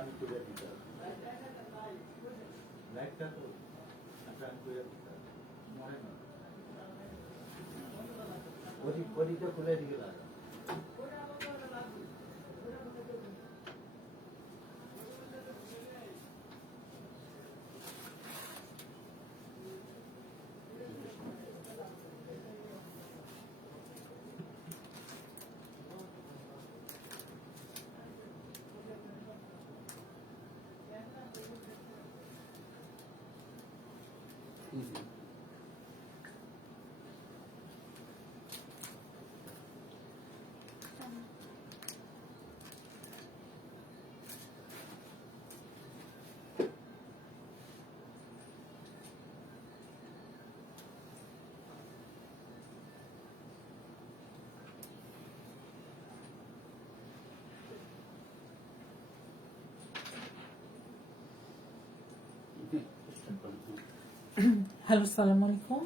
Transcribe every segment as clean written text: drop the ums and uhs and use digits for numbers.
আমি করে দিতে লাইটটা তো আচ্ছা আমি করে দিতে মনে না ওদিকটা খুলে দিকে লাগা হ্যালো, আসসালামু আলাইকুম।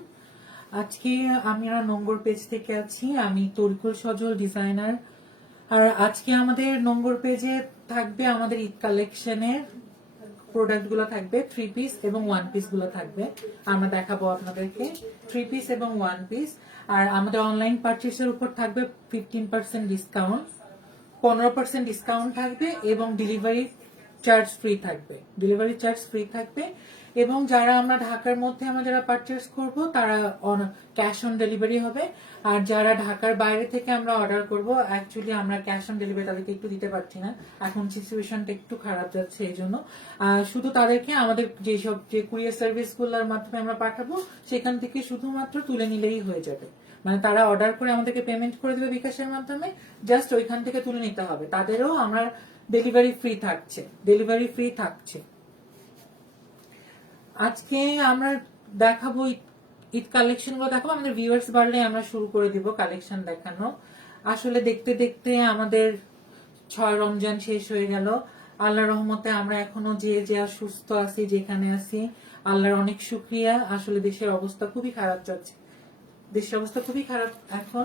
আজকে আমরা নোংর পেজ থেকে আছি। আমি তরিকুল সজল ডিজাইনার। আর আজকে আমাদের নোংর পেজে থাকবে আমাদের ঈদ কালেকশনের প্রোডাক্ট গুলো থাকবে, 3 পিস এবং 1 পিস গুলো থাকবে। আমরা দেখাবো আপনাদেরকে 3 পিস এবং 1 পিস। আর আমাদের অনলাইন পারচেসের উপর থাকবে 15% ডিসকাউন্ট, 15% ডিসকাউন্ট থাকবে এবং ডেলিভারি চার্জ ফ্রি থাকবে। এবং যারা আমরা ঢাকার মধ্যে আমরা যারা পারচেস করব তারা ক্যাশ অন ডেলিভারি হবে। আর যারা ঢাকার বাইরে থেকে আমরা অর্ডার করব, অ্যাকচুয়ালি আমরা ক্যাশ অন ডেলিভারি তাদেরকে একটু দিতে পারছি না, এখন সিচুয়েশনটা একটু খারাপ যাচ্ছে, এই জন্য শুধু তাদেরকে আমাদের যে কুরিয়ার সার্ভিস গুলোর মাধ্যমে আমরা পাঠাবো সেখান থেকে শুধুমাত্র তুলে নিলেই হয়ে যাবে। মানে তারা অর্ডার করে আমাদেরকে পেমেন্ট করে দেবে বিকাশের মাধ্যমে, জাস্ট ওইখান থেকে তুলে নিতে হবে। তাদেরও আমরা ডেলিভারি ফ্রি থাকছে। আজকে আমরা দেখাবো ঈদ কালেকশন গুলো দেখাবো। আমাদের ভিউয়ার্স বাড়লে আমরা শুরু করে দিব কালেকশন দেখানো। আসলে দেখতে দেখতে আমাদের 6 রমজান শেষ হয়ে গেল। আল্লাহর রহমতে আমরা এখনো যে সুস্থ আছি, যেখানে আছি আল্লাহর অনেক শুকরিয়া। আসলে দেশের অবস্থা খুবই খারাপ যাচ্ছে, এখন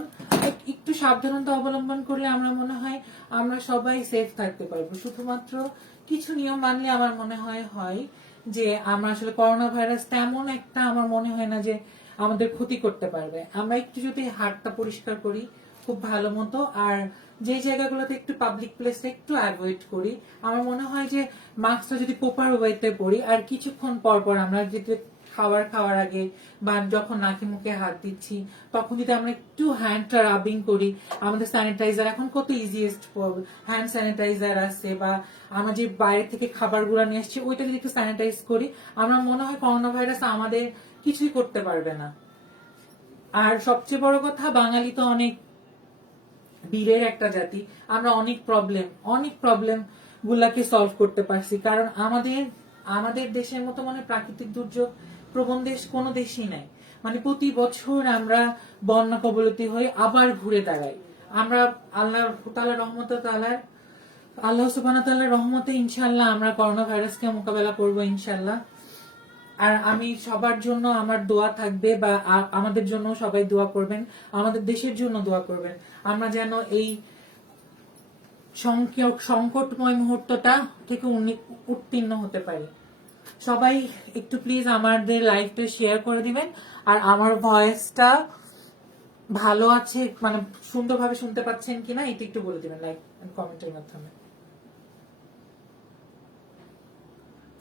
একটু সাবধানতা অবলম্বন করলে আমরা মনে হয় আমরা সবাই সেফ থাকতে পারবো। শুধুমাত্র কিছু নিয়ম মানলে আমার মনে হয় যে আমরা আসলে করোনা ভাইরাস তেমন একটা আমার মনে হয় না যে আমাদের ক্ষতি করতে পারবে। আমরা একটু যদি হাতটা পরিষ্কার করি খুব ভালো মতো, আর যে জায়গাগুলোতে একটু পাবলিক প্লেসে একটু অ্যাভয়েড করি, আমার মনে হয় যে মাস্কটা যদি প্রপার ওয়েতে পরি, আর কিছুক্ষণ পর পর আমরা যদি খাওয়ার আগে বা যখন নাকি মুখে হাত দিচ্ছি তখন যদি আমরা একটু হ্যান্ডটা রাবিং করি, আমাদের স্যানিটাইজার এখন কত ইজিয়েস্ট হ্যান্ড স্যানিটাইজার আছে, বা আমরা যে বাইরে থেকে খাবারগুলো নিয়ে আসছি ওইটা যদি একটু স্যানিটাইজ করি, আমার মনে হয় করোনা ভাইরাস আমাদের কিছুই করতে পারবে না। আর সবচেয়ে বড় কথা, বাঙালি তো অনেক বীরের একটা জাতি, আমরা অনেক প্রবলেম গুলাকে সলভ করতে পারছি। কারণ আমাদের দেশের মতো মানে প্রাকৃতিক দুর্যোগ প্রবণ দেশ কোনো দেশই নাই। মানে প্রতি বছর আমরা বন্যা কবলিত হয়ে আবার ঘুরে দাঁড়াই। আমরা আল্লাহ সুবহানাহু ওয়া তাআলার রহমতে ইনশাআল্লাহ আমরা করোনা ভাইরাসকে মোকাবেলা করব ইনশাআল্লাহ। আর আমি সবার জন্য আমার দোয়া থাকবে, বা আমাদের জন্য সবাই দোয়া করবেন, আমাদের দেশের জন্য দোয়া করবেন, আমরা যেন এই সংকটময় মুহূর্তটা থেকে উত্তীর্ণ হতে পারি। সবাই একটু প্লিজ আমাদের লাইভটা শেয়ার করে দিবেন। আর আমার ভয়েসটা ভালো আছে, মানে সুন্দরভাবে শুনতে পাচ্ছেন কিনা এটা একটু বলে দিবেন লাইক এন্ড কমেন্টের মাধ্যমে।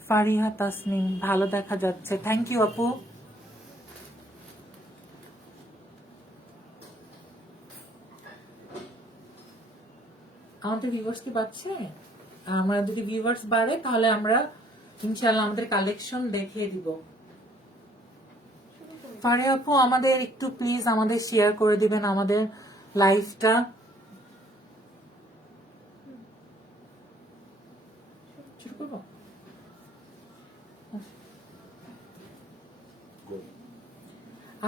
ফারিহা তাসনিম, ভালো দেখা যাচ্ছে, থ্যাংক ইউ আপু। আমাদের ভিউয়ার্স কি বাড়ছে? আমরা যদি ভিউয়ার্স বাড়ে তাহলে আমরা ইনশাআল্লাহ আমাদের কালেকশন দেখিয়ে দিব। ফারিহা আপু, আমাদের একটু প্লিজ আমাদের শেয়ার করে দিবেন আমাদের লাইভটা। শুরু করবো?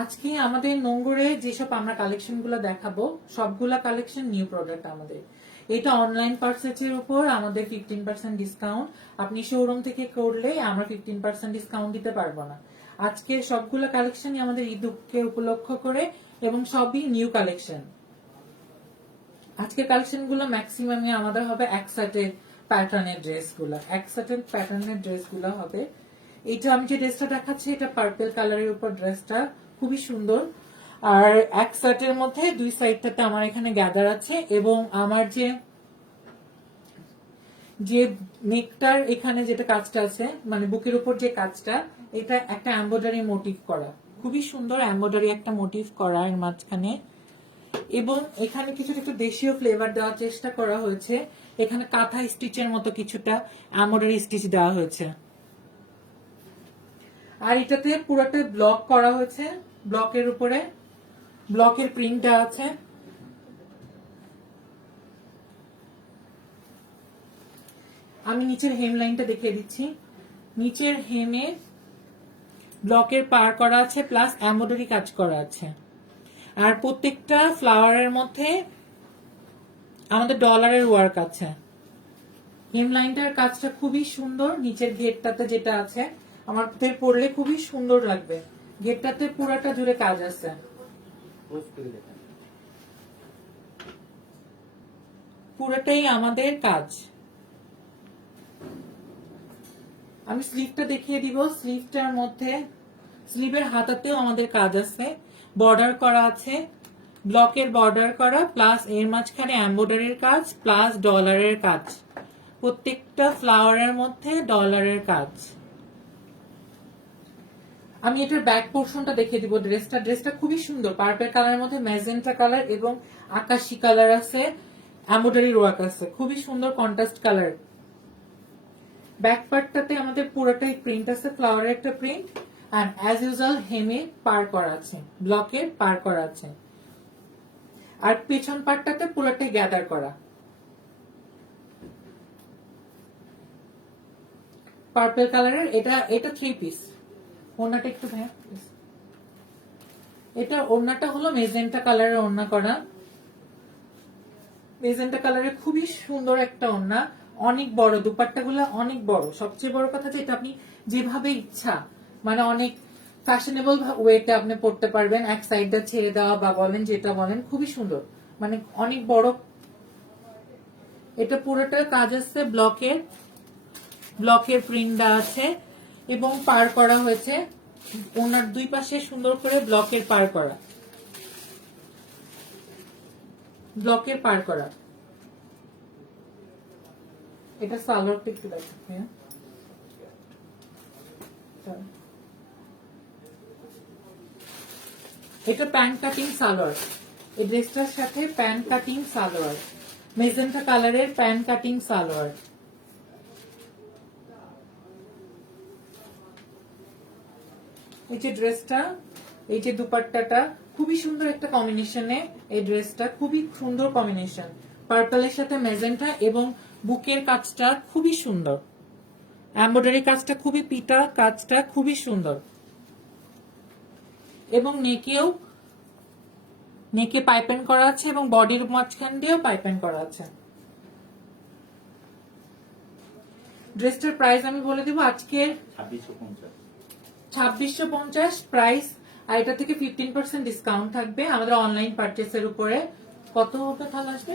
আজকে আমাদের নোংরে যেসব আমরা কালেকশন গুলো দেখাবো সবগুলা কালেকশন নিউ প্রোডাক্ট আমাদের। এটা অনলাইন পারচেজের উপর আমাদের 15% ডিসকাউন্ট। আপনি শোরুম থেকে করলে আমরা 15% ডিসকাউন্ট দিতে পারবো না। আজকে সবগুলো কালেকশনই আমাদের ঈদকে উপলক্ষ করে এবং সবই নিউ কালেকশন। আজকের কালেকশন গুলো ম্যাক্সিমামই আমাদের হবে একসাথে প্যাটার্নের ড্রেসগুলো, অ্যাক্সেন্টেড প্যাটার্নের ড্রেসগুলো হবে। এটা আমি যে ড্রেসটা দেখাচ্ছি এটা পার্পল কালারের উপর, ড্রেসটা খুবই সুন্দর। আর এক সেটের মধ্যে দুই সাইডটাতে আমার এখানে গ্যাদার আছে, এবং আমার যে নেকটার এখানে যেটা কাজটা আছে, মানে বুকের উপর যে কাজটা, এটা একটা এমব্রয়ডারি মোটিভ করা, খুবই সুন্দর এমব্রয়ডারি একটা মোটিভ করা এর মাঝখানে। এবং এখানে কিছুটা একটু দেশীয় ফ্লেভার দেওয়ার চেষ্টা করা হয়েছে, এখানে কাঁথা স্টিচের মতো কিছুটা এমব্রয়ডারি স্টিচ দেওয়া হয়েছে। আর এটাতে পুরোটা ব্লক করা হয়েছে, ব্লকের উপরে ব্লকের প্রিন্ট দেওয়া আছে। আমি নিচের হেম লাইনটা দেখিয়ে দিচ্ছি। নিচের হেমে ব্লকের পার করা আছে, প্লাস এমব্রয়ডারি কাজ করা আছে। আর প্রত্যেকটা ফ্লাওয়ারের মধ্যে আমাদের ডলারের ওয়ার্ক আছে। হেম লাইনটার কাজটা খুবই সুন্দর, নিচের ঘেরটাতে যেটা আছে আমাদের পরলে খুবই সুন্দর লাগবে। ঘেরটাতে পুরাটা জুড়ে কাজ আছে। পুরোটাই আমাদের কাজ। আমি স্লিভটা দেখিয়ে দিব। স্লিভটার মধ্যে স্লিভের হাতাতেও আমাদের কাজ আছে, বর্ডার করা আছে, ব্লকের বর্ডার করা, প্লাস এর মাঝখানে এমব্রয়ডারির কাজ, প্লাস ডলারের কাজ। প্রত্যেকটা ফ্লাওয়ারের মধ্যে ডলারের কাজ। আমি এটার ব্যাক পোর্শনটা দেখিয়ে দিব। ড্রেসটা খুবই সুন্দর, পার্পল কালারের মধ্যে ম্যাজেন্টা কালার এবং আকাশি কালার আছে, এমব্রয়ডারি ওয়ার্ক আছে, খুবই সুন্দর কন্ট্রাস্ট কালার। ব্যাক পার্টটাতে আমাদের পুরোটাই প্রিন্ট আছে, ফ্লাওয়ারের একটা প্রিন্ট, আর অ্যাজ ইউজুয়াল হেমে পার করা আছে, ব্লকের পার করা আছে। আর পেছন পার্টটাতে পুরোটাই গ্যাদার করা। পার্পল কালারের এটা 3 পিস। ওড়নাটা একটু ভাই, এটা ওড়নাটা হলো মেজেন্টা কালারের ওড়না করা। মেজেন্টা কালারের খুবই সুন্দর একটা ওড়না, অনেক বড়, দুপাট্টাগুলো অনেক বড়। সবচেয়ে বড় কথা যে এটা আপনি যেভাবে ইচ্ছা, মানে অনেক ফ্যাশনেবল ওয়েতে আপনি পড়তে পারবেন, এক সাইডটা ছেড়ে দেওয়া বা বলেন যেটা বলেন, খুবই সুন্দর, মানে অনেক বড়। এটা পুরোটা কাজ আছে, ব্লকের প্রিন্ট দেওয়া আছে এবং পার করা হয়েছে। ওনার দুই পাশে সুন্দর করে ব্লকের পার করা, ব্লকের পার করা। এটা সালোয়ারটা একটু দেখাচ্ছি। এটা প্যান্ট কাটিং সালোয়ার, এই ড্রেসটার সাথে প্যান্ট কাটিং সালোয়ার, মেজেন্টা কালারের প্যান্ট কাটিং সালোয়ার। এই যে ড্রেসটা, এই যে দুপাট্টাটা খুবই সুন্দর একটা কম্বিনেশনে, এই ড্রেসটা খুবই সুন্দর কম্বিনেশন, পার্পলের সাথে মেজেন্টা, এবং বুকের কাজটা খুবই সুন্দর, এমব্রয়ডারি কাজটা খুবই পিটা, কাজটা খুবই সুন্দর। এবং নেকে পাইপেন করা আছে এবং বডির মাঝখান দিয়েও পাইপেন করা আছে। ড্রেসটার প্রাইস আমি বলে দিব আজকের 2650 প্রাইস, আর এটা থেকে 15% ডিসকাউন্ট থাকবে আমাদের অনলাইন পারচেসের উপরে। কত হবে তাহলে আসবে?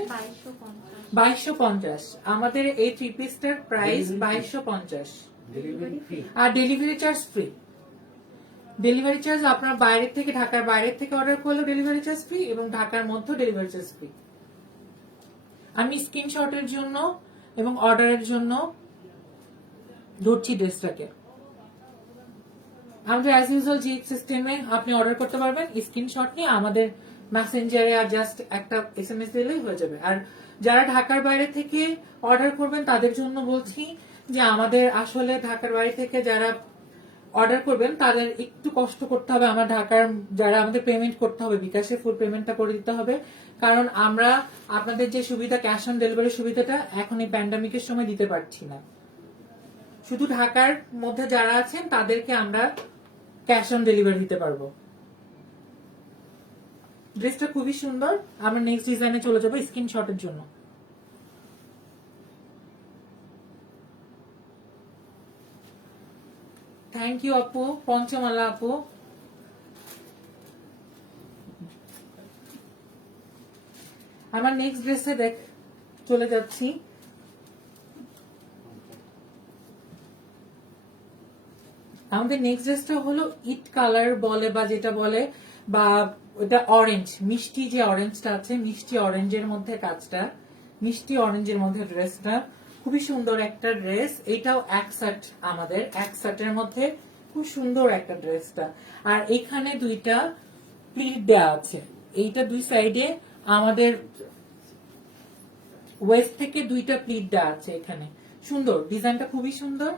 2250। আমাদের এই 3 পিসটার প্রাইস 2250, আর delivery charge free. Delivery charge আপনার বাইরে থেকে, ঢাকার বাইরে থেকে অর্ডার করলে ডেলিভারি চার্জ ফ্রি, এবং ঢাকার মধ্যে ডেলিভারি চার্জ ফ্রি। আমি স্ক্রিনশটের জন্য এবং অর্ডারের জন্য ধরছি ড্রেসটাকে। আমাদের অ্যাজ ইউজুয়াল যে সিস্টেমে আপনি অর্ডার করতে পারবেন, স্ক্রিনশট নিয়ে আমাদের মেসেঞ্জারে আর জাস্ট একটা SMS দিলেই হয়ে যাবে। আর যারা ঢাকার বাইরে থেকে অর্ডার করবেন তাদের জন্য বলছি যে আমাদের আসলে ঢাকার বাইরে থেকে যারা অর্ডার করবেন তাদের একটু কষ্ট করতে হবে। আমার ঢাকার যারা আমাদের পেমেন্ট করতে হবে, বিকাশে ফুল পেমেন্টটা করে দিতে হবে, কারণ আমরা আপনাদের যে সুবিধা ক্যাশ অন ডেলিভারি সুবিধাটা এখন এই প্যান্ডামিকের সময় দিতে পারছি না। শুধু ঢাকার মধ্যে যারা আছেন তাদেরকে আমরা ক্যাশ অন ডেলিভারি দিতে পারবো। ড্রেসটা খুবই সুন্দর। আমরা নেক্সট ডিজাইনে চলে যাবো স্ক্রিনশটের জন্য। থ্যাংক ইউ আপু, পঞ্চমালা আপু। আমার নেক্সট ড্রেসে চলে যাচ্ছি। আমাদের নেক্সট ড্রেসটা হলো ইট কালার বলে বা যেটা বলে বা ওটা অরেঞ্জ, মিষ্টি যে অরেঞ্জটা আছে, মিষ্টি অরেঞ্জের মধ্যে কাজটা, মিষ্টি অরেঞ্জের মধ্যে ড্রেসটা খুবই সুন্দর একটা ড্রেস। এটাও এক সেট, আমাদের এক সেটের মধ্যে খুব সুন্দর একটা ড্রেসটা। আর এখানে দুইটা প্লিট দেওয়া আছে, এইটা দুই সাইডে আমাদের ওয়েস্ট থেকে দুইটা প্লিট দেওয়া আছে এখানে। সুন্দর ডিজাইনটা, খুবই সুন্দর।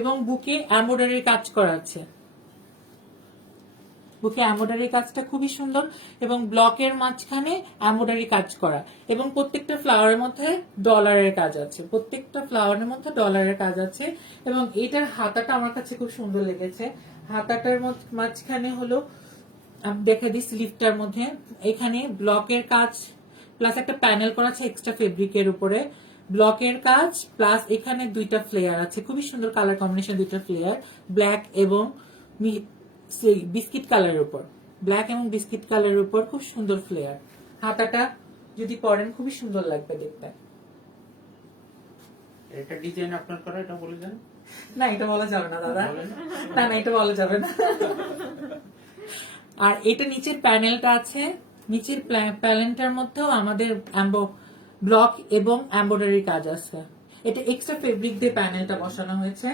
এবং বুকে এমব্রয়ডারি কাজ করা আছে, বুকে এমব্রয়ডারি কাজটা খুবই সুন্দর এবং ব্লকের মাঝখানে এমব্রয়ডারি কাজ করা এবং প্রত্যেকটা ফ্লাওয়ারের মধ্যে ডলারের কাজ আছে, প্রত্যেকটা ফ্লাওয়ারের মধ্যে ডলারের কাজ আছে। এবং এটার হাতাটা আমার কাছে খুব সুন্দর লেগেছে। হাতাটার মাঝখানে হলো আমি দেখে দিই স্লিভটার মধ্যে এখানে ব্লকের কাজ প্লাস একটা প্যানেল করা আছে এক্সট্রা ফেব্রিকের উপরে, ব্লকের কাজ প্লাস এখানে দুইটা ফ্লেয়ার আছে, খুবই সুন্দর কালার কম্বিনেশন, দুইটা ফ্লেয়ার ব্ল্যাক এবং বিস্কিট কালারের উপর, ব্ল্যাক এবং বিস্কিট কালারের উপর খুব সুন্দর ফ্লেয়ার। হাতাটা যদি পরেন খুবই সুন্দর লাগবে দেখতে। এটা ডিজাইন আপনার করা, এটা বলে দেন। না এটা বলা যাবে না দাদা, না না এটা বলা যাবে না। আর এটা নিচের প্যানেলটা আছে, নিচের প্যানেলটার মধ্যেও আমাদের ব্লক এবং এমব্রয়ডারি কাজ আছে। এটা এক্সট্রা ফেব্রিক দিয়ে প্যানেলটা বসানো হয়েছে।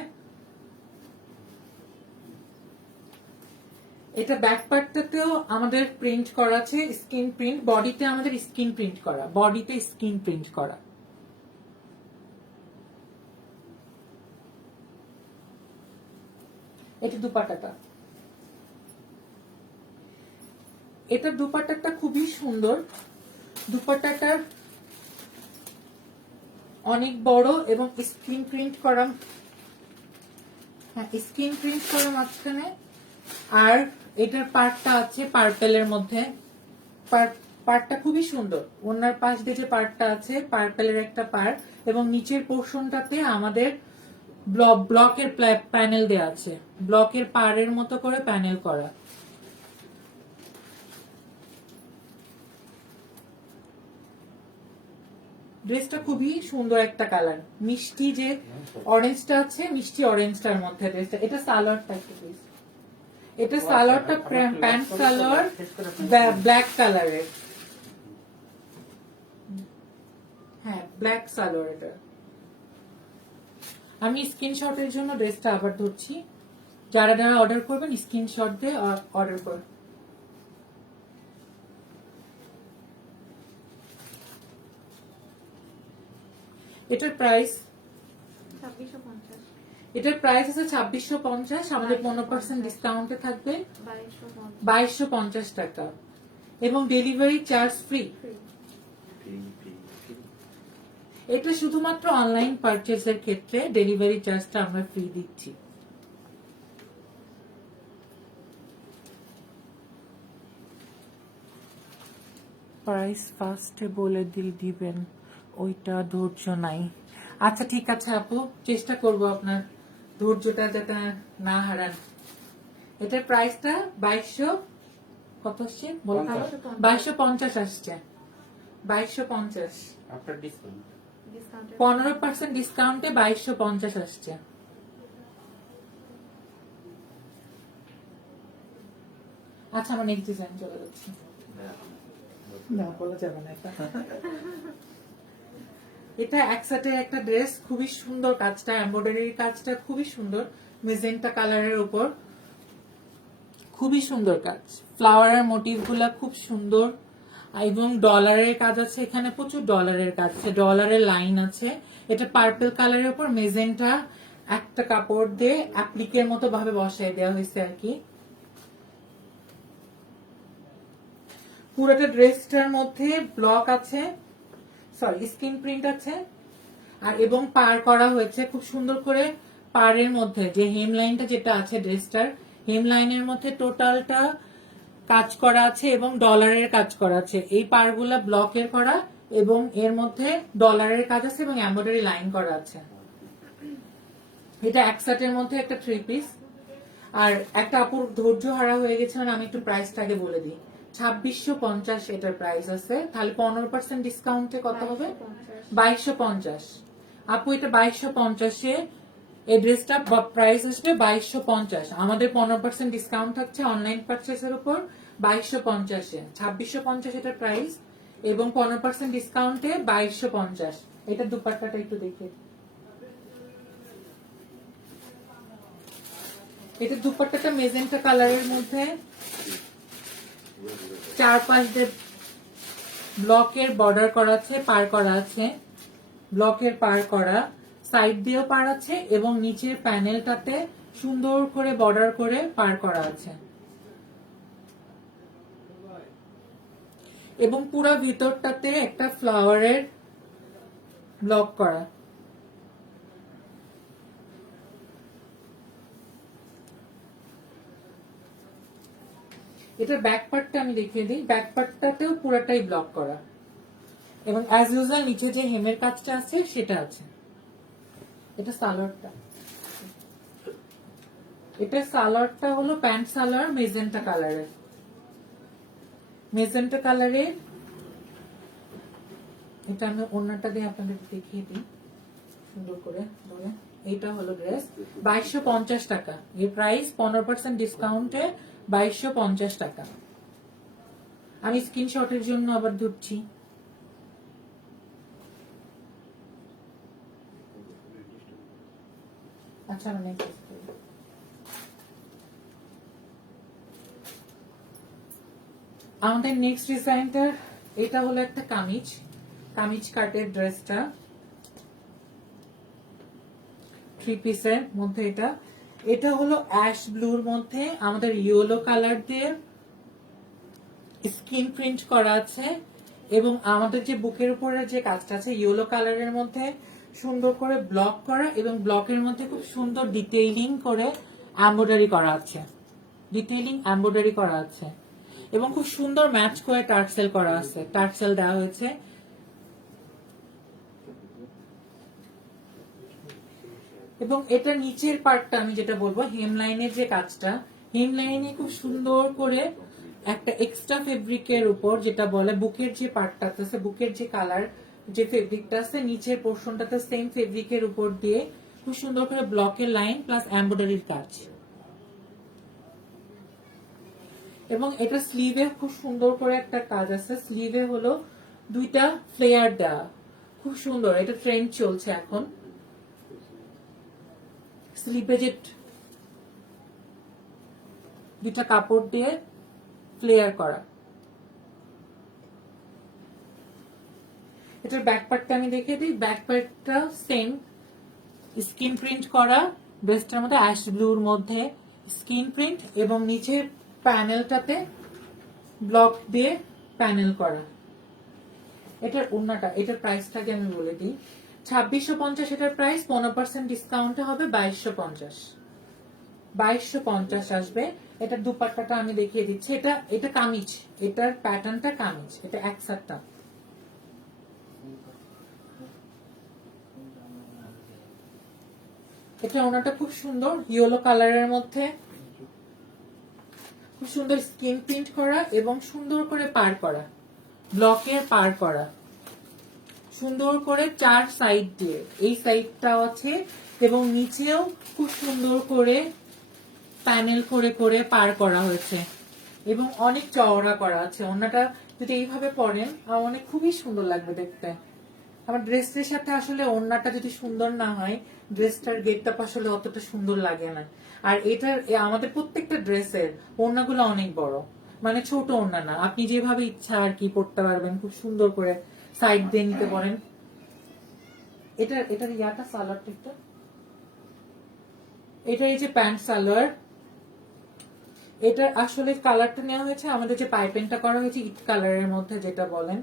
এটা ব্যাক পার্টটাতেও আমাদের প্রিন্ট করা আছে স্ক্রিন প্রিন্ট, বডিতে আমাদের স্ক্রিন প্রিন্ট করা, বডিতে স্ক্রিন প্রিন্ট করা। এটা দুপাট্টাটা, এটা দুপাট্টাটা খুবই সুন্দর। দুপাট্টাটা অনেক বড় এবং স্ক্রিন প্রিন্ট করা, হ্যাঁ স্ক্রিন প্রিন্ট করা মাঝখানে। আর এটার পার্টটা আছে পার্পেলের মধ্যে, পার্টটা খুবই সুন্দর। ওনার পাশ দিয়ে যে পার্টটা আছে পার্পেলের একটা পার্ট এবং নিচের পোর্শনটাতে আমাদের ব্লকের প্যানেল দেওয়া আছে, ব্লকের পাড়ের মতো করে প্যানেল করা। ড্রেসটা খুবই সুন্দর একটা কালার, মিষ্টি যে অরেঞ্জটা আছে, মিষ্টি অরেঞ্জটার মধ্যে ড্রেসটা। এটা সালোয়ারটা একটু প্লিজ, এটা সালোয়ারটা প্যান্ট সালোয়ার ব্ল্যাক কালারের, হ্যাঁ ব্ল্যাক সালোয়ার। এটা আমি স্ক্রিনশটের জন্য ড্রেসটা আবার ধরছি, যারা যারা অর্ডার করবেন স্ক্রিনশট দিয়ে অর্ডার করবেন। এটার প্রাইস 2650, এটার প্রাইস আছে 2650, আমাদের 15% ডিসকাউন্টে থাকবে 2250 টাকা এবং ডেলিভারি চার্জ ফ্রি। এটা শুধুমাত্র অনলাইন পারচেজের ক্ষেত্রে ডেলিভারি চার্জটা আমরা ফ্রি দিচ্ছি। প্রাইস ফার্স্টে বলে দিবেন, ওইটা ধৈর্য নাই। আচ্ছা ঠিক আছে আপু, চেষ্টা করব আপনার ধৈর্যটা যাতে না হারান। এটার প্রাইসটা 2200 কত আসছে বলতে হবে, 2250 আসছে, 2250 আপনার ডিসকাউন্ট 15% ডিসকাউন্টে 2250 আসছে। আচ্ছা আমরা নেক্সট ডিজাইন চলে যাচ্ছি। না বলা যাবে না এটা। এটা একসাথে একটা ড্রেস, খুবই সুন্দর কাজটা, এমব্রয়ডারির কাজটা খুবই সুন্দর, মেজেন্টা কালারের উপর খুবই সুন্দর কাজ, ফ্লাওয়ারের মোটিভ গুলা খুব সুন্দর এবং ডলারের কাজ আছে এখানে, প্রচুর ডলারের কাজ আছে, ডলারের লাইন আছে। এটা পার্পল কালারের উপর মেজেন্টা একটা কাপড় দিয়ে অ্যাপ্লিকের মতো ভাবে বসায় দেওয়া হয়েছে আর কি। পুরোটা ড্রেসটার মধ্যে ব্লক আছে, সরি স্ক্রিন প্রিন্ট আছে আর এবং পার করা হয়েছে খুব সুন্দর করে। পাড়ের মধ্যে যে হেম লাইনটা যেটা আছে ড্রেসটার, হেম লাইনের মধ্যে টোটালটা কাজ করা আছে এবং ডলারের কাজ করা আছে। এই পাড়গুলা ব্লকের করা এবং এর মধ্যে ডলারের কাজ আছে এবং এমব্রয়ডারি লাইন করা আছে। এটা এক সেটের মধ্যে একটা 3 পিস। আর একটা আপুর ধৈর্য হারা হয়ে গেছে, মানে আমি একটু প্রাইসটাকে বলে দিই। 2650 এটার প্রাইস আছে, তাহলে 15% ডিসকাউন্টে কত হবে? 2250। আপু এটা 2250-এ এই ড্রেসটা প্রাইস আসবে 2250। আমাদের 15% ডিসকাউন্ট থাকছে অনলাইন পারচেসের উপর 2250-এ। 2650 এটার প্রাইস এবং 15% ডিসকাউন্টে 2250। এটা দুপাট্টাটা একটু দেখে। এটা দুপাট্টাটা মেজেন্টা কালারের মধ্যে চারপাশ দিয়ে ব্লকের বর্ডার করা আছে, পার করা আছে, ব্লকের পার করা, সাইড দিয়েও পার আছে এবং নিচের প্যানেলটাতে সুন্দর করে বর্ডার করে পার করা আছে এবং পুরো ভিতরটাতে একটা ফ্লাওয়ারের ব্লক করা। এটার ব্যাক পার্টটা আমি দেখিয়ে দিই। ব্যাক পার্টটাতেও পুরোটাই ব্লক করা এবং অ্যাজ ইউজুয়াল নিচে যে হেমের কাজটা আছে সেটা আছে। এটা সালোয়ারটা, এটা সালোয়ারটা হলো প্যান্ট সালোয়ার মেজেন্টা কালারের। মেজেন্টা কালারের এটা আমি ওড়নাটা দিয়ে আপনাদের দেখিয়ে দিই সুন্দর করে ধরে। এইটা হলো ড্রেস 2250 টাকা। এর প্রাইস 15% ডিসকাউন্টে 2250 টাকা। আমি স্ক্রিনশটের জন্য আবার ধরছি। আচ্ছা মানে আমাদের নেক্সট ডিজাইনটা এটা হলো একটা কামিজ, কামিজ কাটের ড্রেসটা থ্রি পিসের মধ্যে। এটা এটা হলো অ্যাশ ব্লুর মধ্যে আমাদের ইয়েলো কালার দিয়ে স্কিন প্রিন্ট করা আছে এবং আমাদের যে বুকের উপরে যে কাজটা আছে ইয়েলো কালারের মধ্যে সুন্দর করে ব্লক করা এবং ব্লকের মধ্যে খুব সুন্দর ডিটেইলিং করে এমব্রয়ডারি করা আছে, ডিটেইলিং এমব্রয়ডারি করা আছে এবং খুব সুন্দর ম্যাচ করে টার্সেল করা আছে, টার্সেল দেওয়া হয়েছে। এবং এটা নিচের পার্টটা আমি যেটা বলবো হেমলাইনের যে কাজটা, হেমলাইনে খুব সুন্দর করে একটা এক্সট্রা ফেব্রিকের উপর যেটা বলে বুকের যে পার্টটা আছে, বুকের যে কালার যে ফেব্রিকটা আছে নিচের পোর্শনটাতে সেম ফেব্রিকের উপর দিয়ে খুব সুন্দর করে ব্লকের লাইন প্লাস এমব্রয়ডারির কাজ। এবং এটা স্লিভে খুব সুন্দর করে একটা কাজ আছে, স্লিভে হলো দুইটা ফ্লেয়ার দেওয়া, খুব সুন্দর। এটা ট্রেন্ড চলছে এখন, স্লিভে যে দুইটা কাপড় দিয়ে ফ্লেয়ার করা। এটার ব্যাক পার্টটা আমি দেখিয়ে দিই। ব্যাক পার্টটা সেম স্কিন প্রিন্ট করা, ড্রেসটার মধ্যে অ্যাশ ব্লুর মধ্যে স্কিন প্রিন্ট এবং নিচের প্যানেলটাতে ব্লক দিয়ে প্যানেল করা। এটার ওড়নাটা, এটার প্রাইসটাকে আমি বলে দিই 2650 এটার প্রাইস, 15% ডিসকাউন্টে হবে 2250। 2250 আসবে। এটার দুপাট্টাটা আমি দেখিয়ে দিচ্ছি। এটা এটা কামিজ, এটার প্যাটার্নটা কামিজ, এটা একসাথটা। এটা ওনাটা খুব সুন্দর ইয়েলো কালারের মধ্যে খুব সুন্দর স্কিন প্রিন্ট করা এবং সুন্দর করে পার করা, ব্লকের পার করা সুন্দর করে চার সাইড দিয়ে, এই সাইডটাও আছে এবং নিচেও খুব সুন্দর করে প্যানেল করে করে পার করা হয়েছে এবং অনেক চওড়া করা আছে। ওনাটা যদি এইভাবে পরেন অনেক খুবই সুন্দর লাগবে দেখতে। আমার ড্রেসের সাথে আসলে ওড়নাটা যদি সুন্দর না হয় ড্রেসটার গেটটা আসলে অতটা সুন্দর লাগে না। আর এটার আমাদের প্রত্যেকটা ড্রেসের ওড়নাগুলো অনেক বড়, মানে ছোট ওড়না না, আপনি যেভাবে ইচ্ছা আর কি পড়তে পারবেন, খুব সুন্দর করে সাইড দিয়ে নিতে পারেন। এটার ইয়াটা সালোয়ারটা একটু, এটা এই যে প্যান্ট সালোয়ার, এটার আসলে কালারটা নেওয়া হয়েছে আমাদের যে পাইপেনটা করা হয়েছে ইট কালারের মধ্যে যেটা বলেন,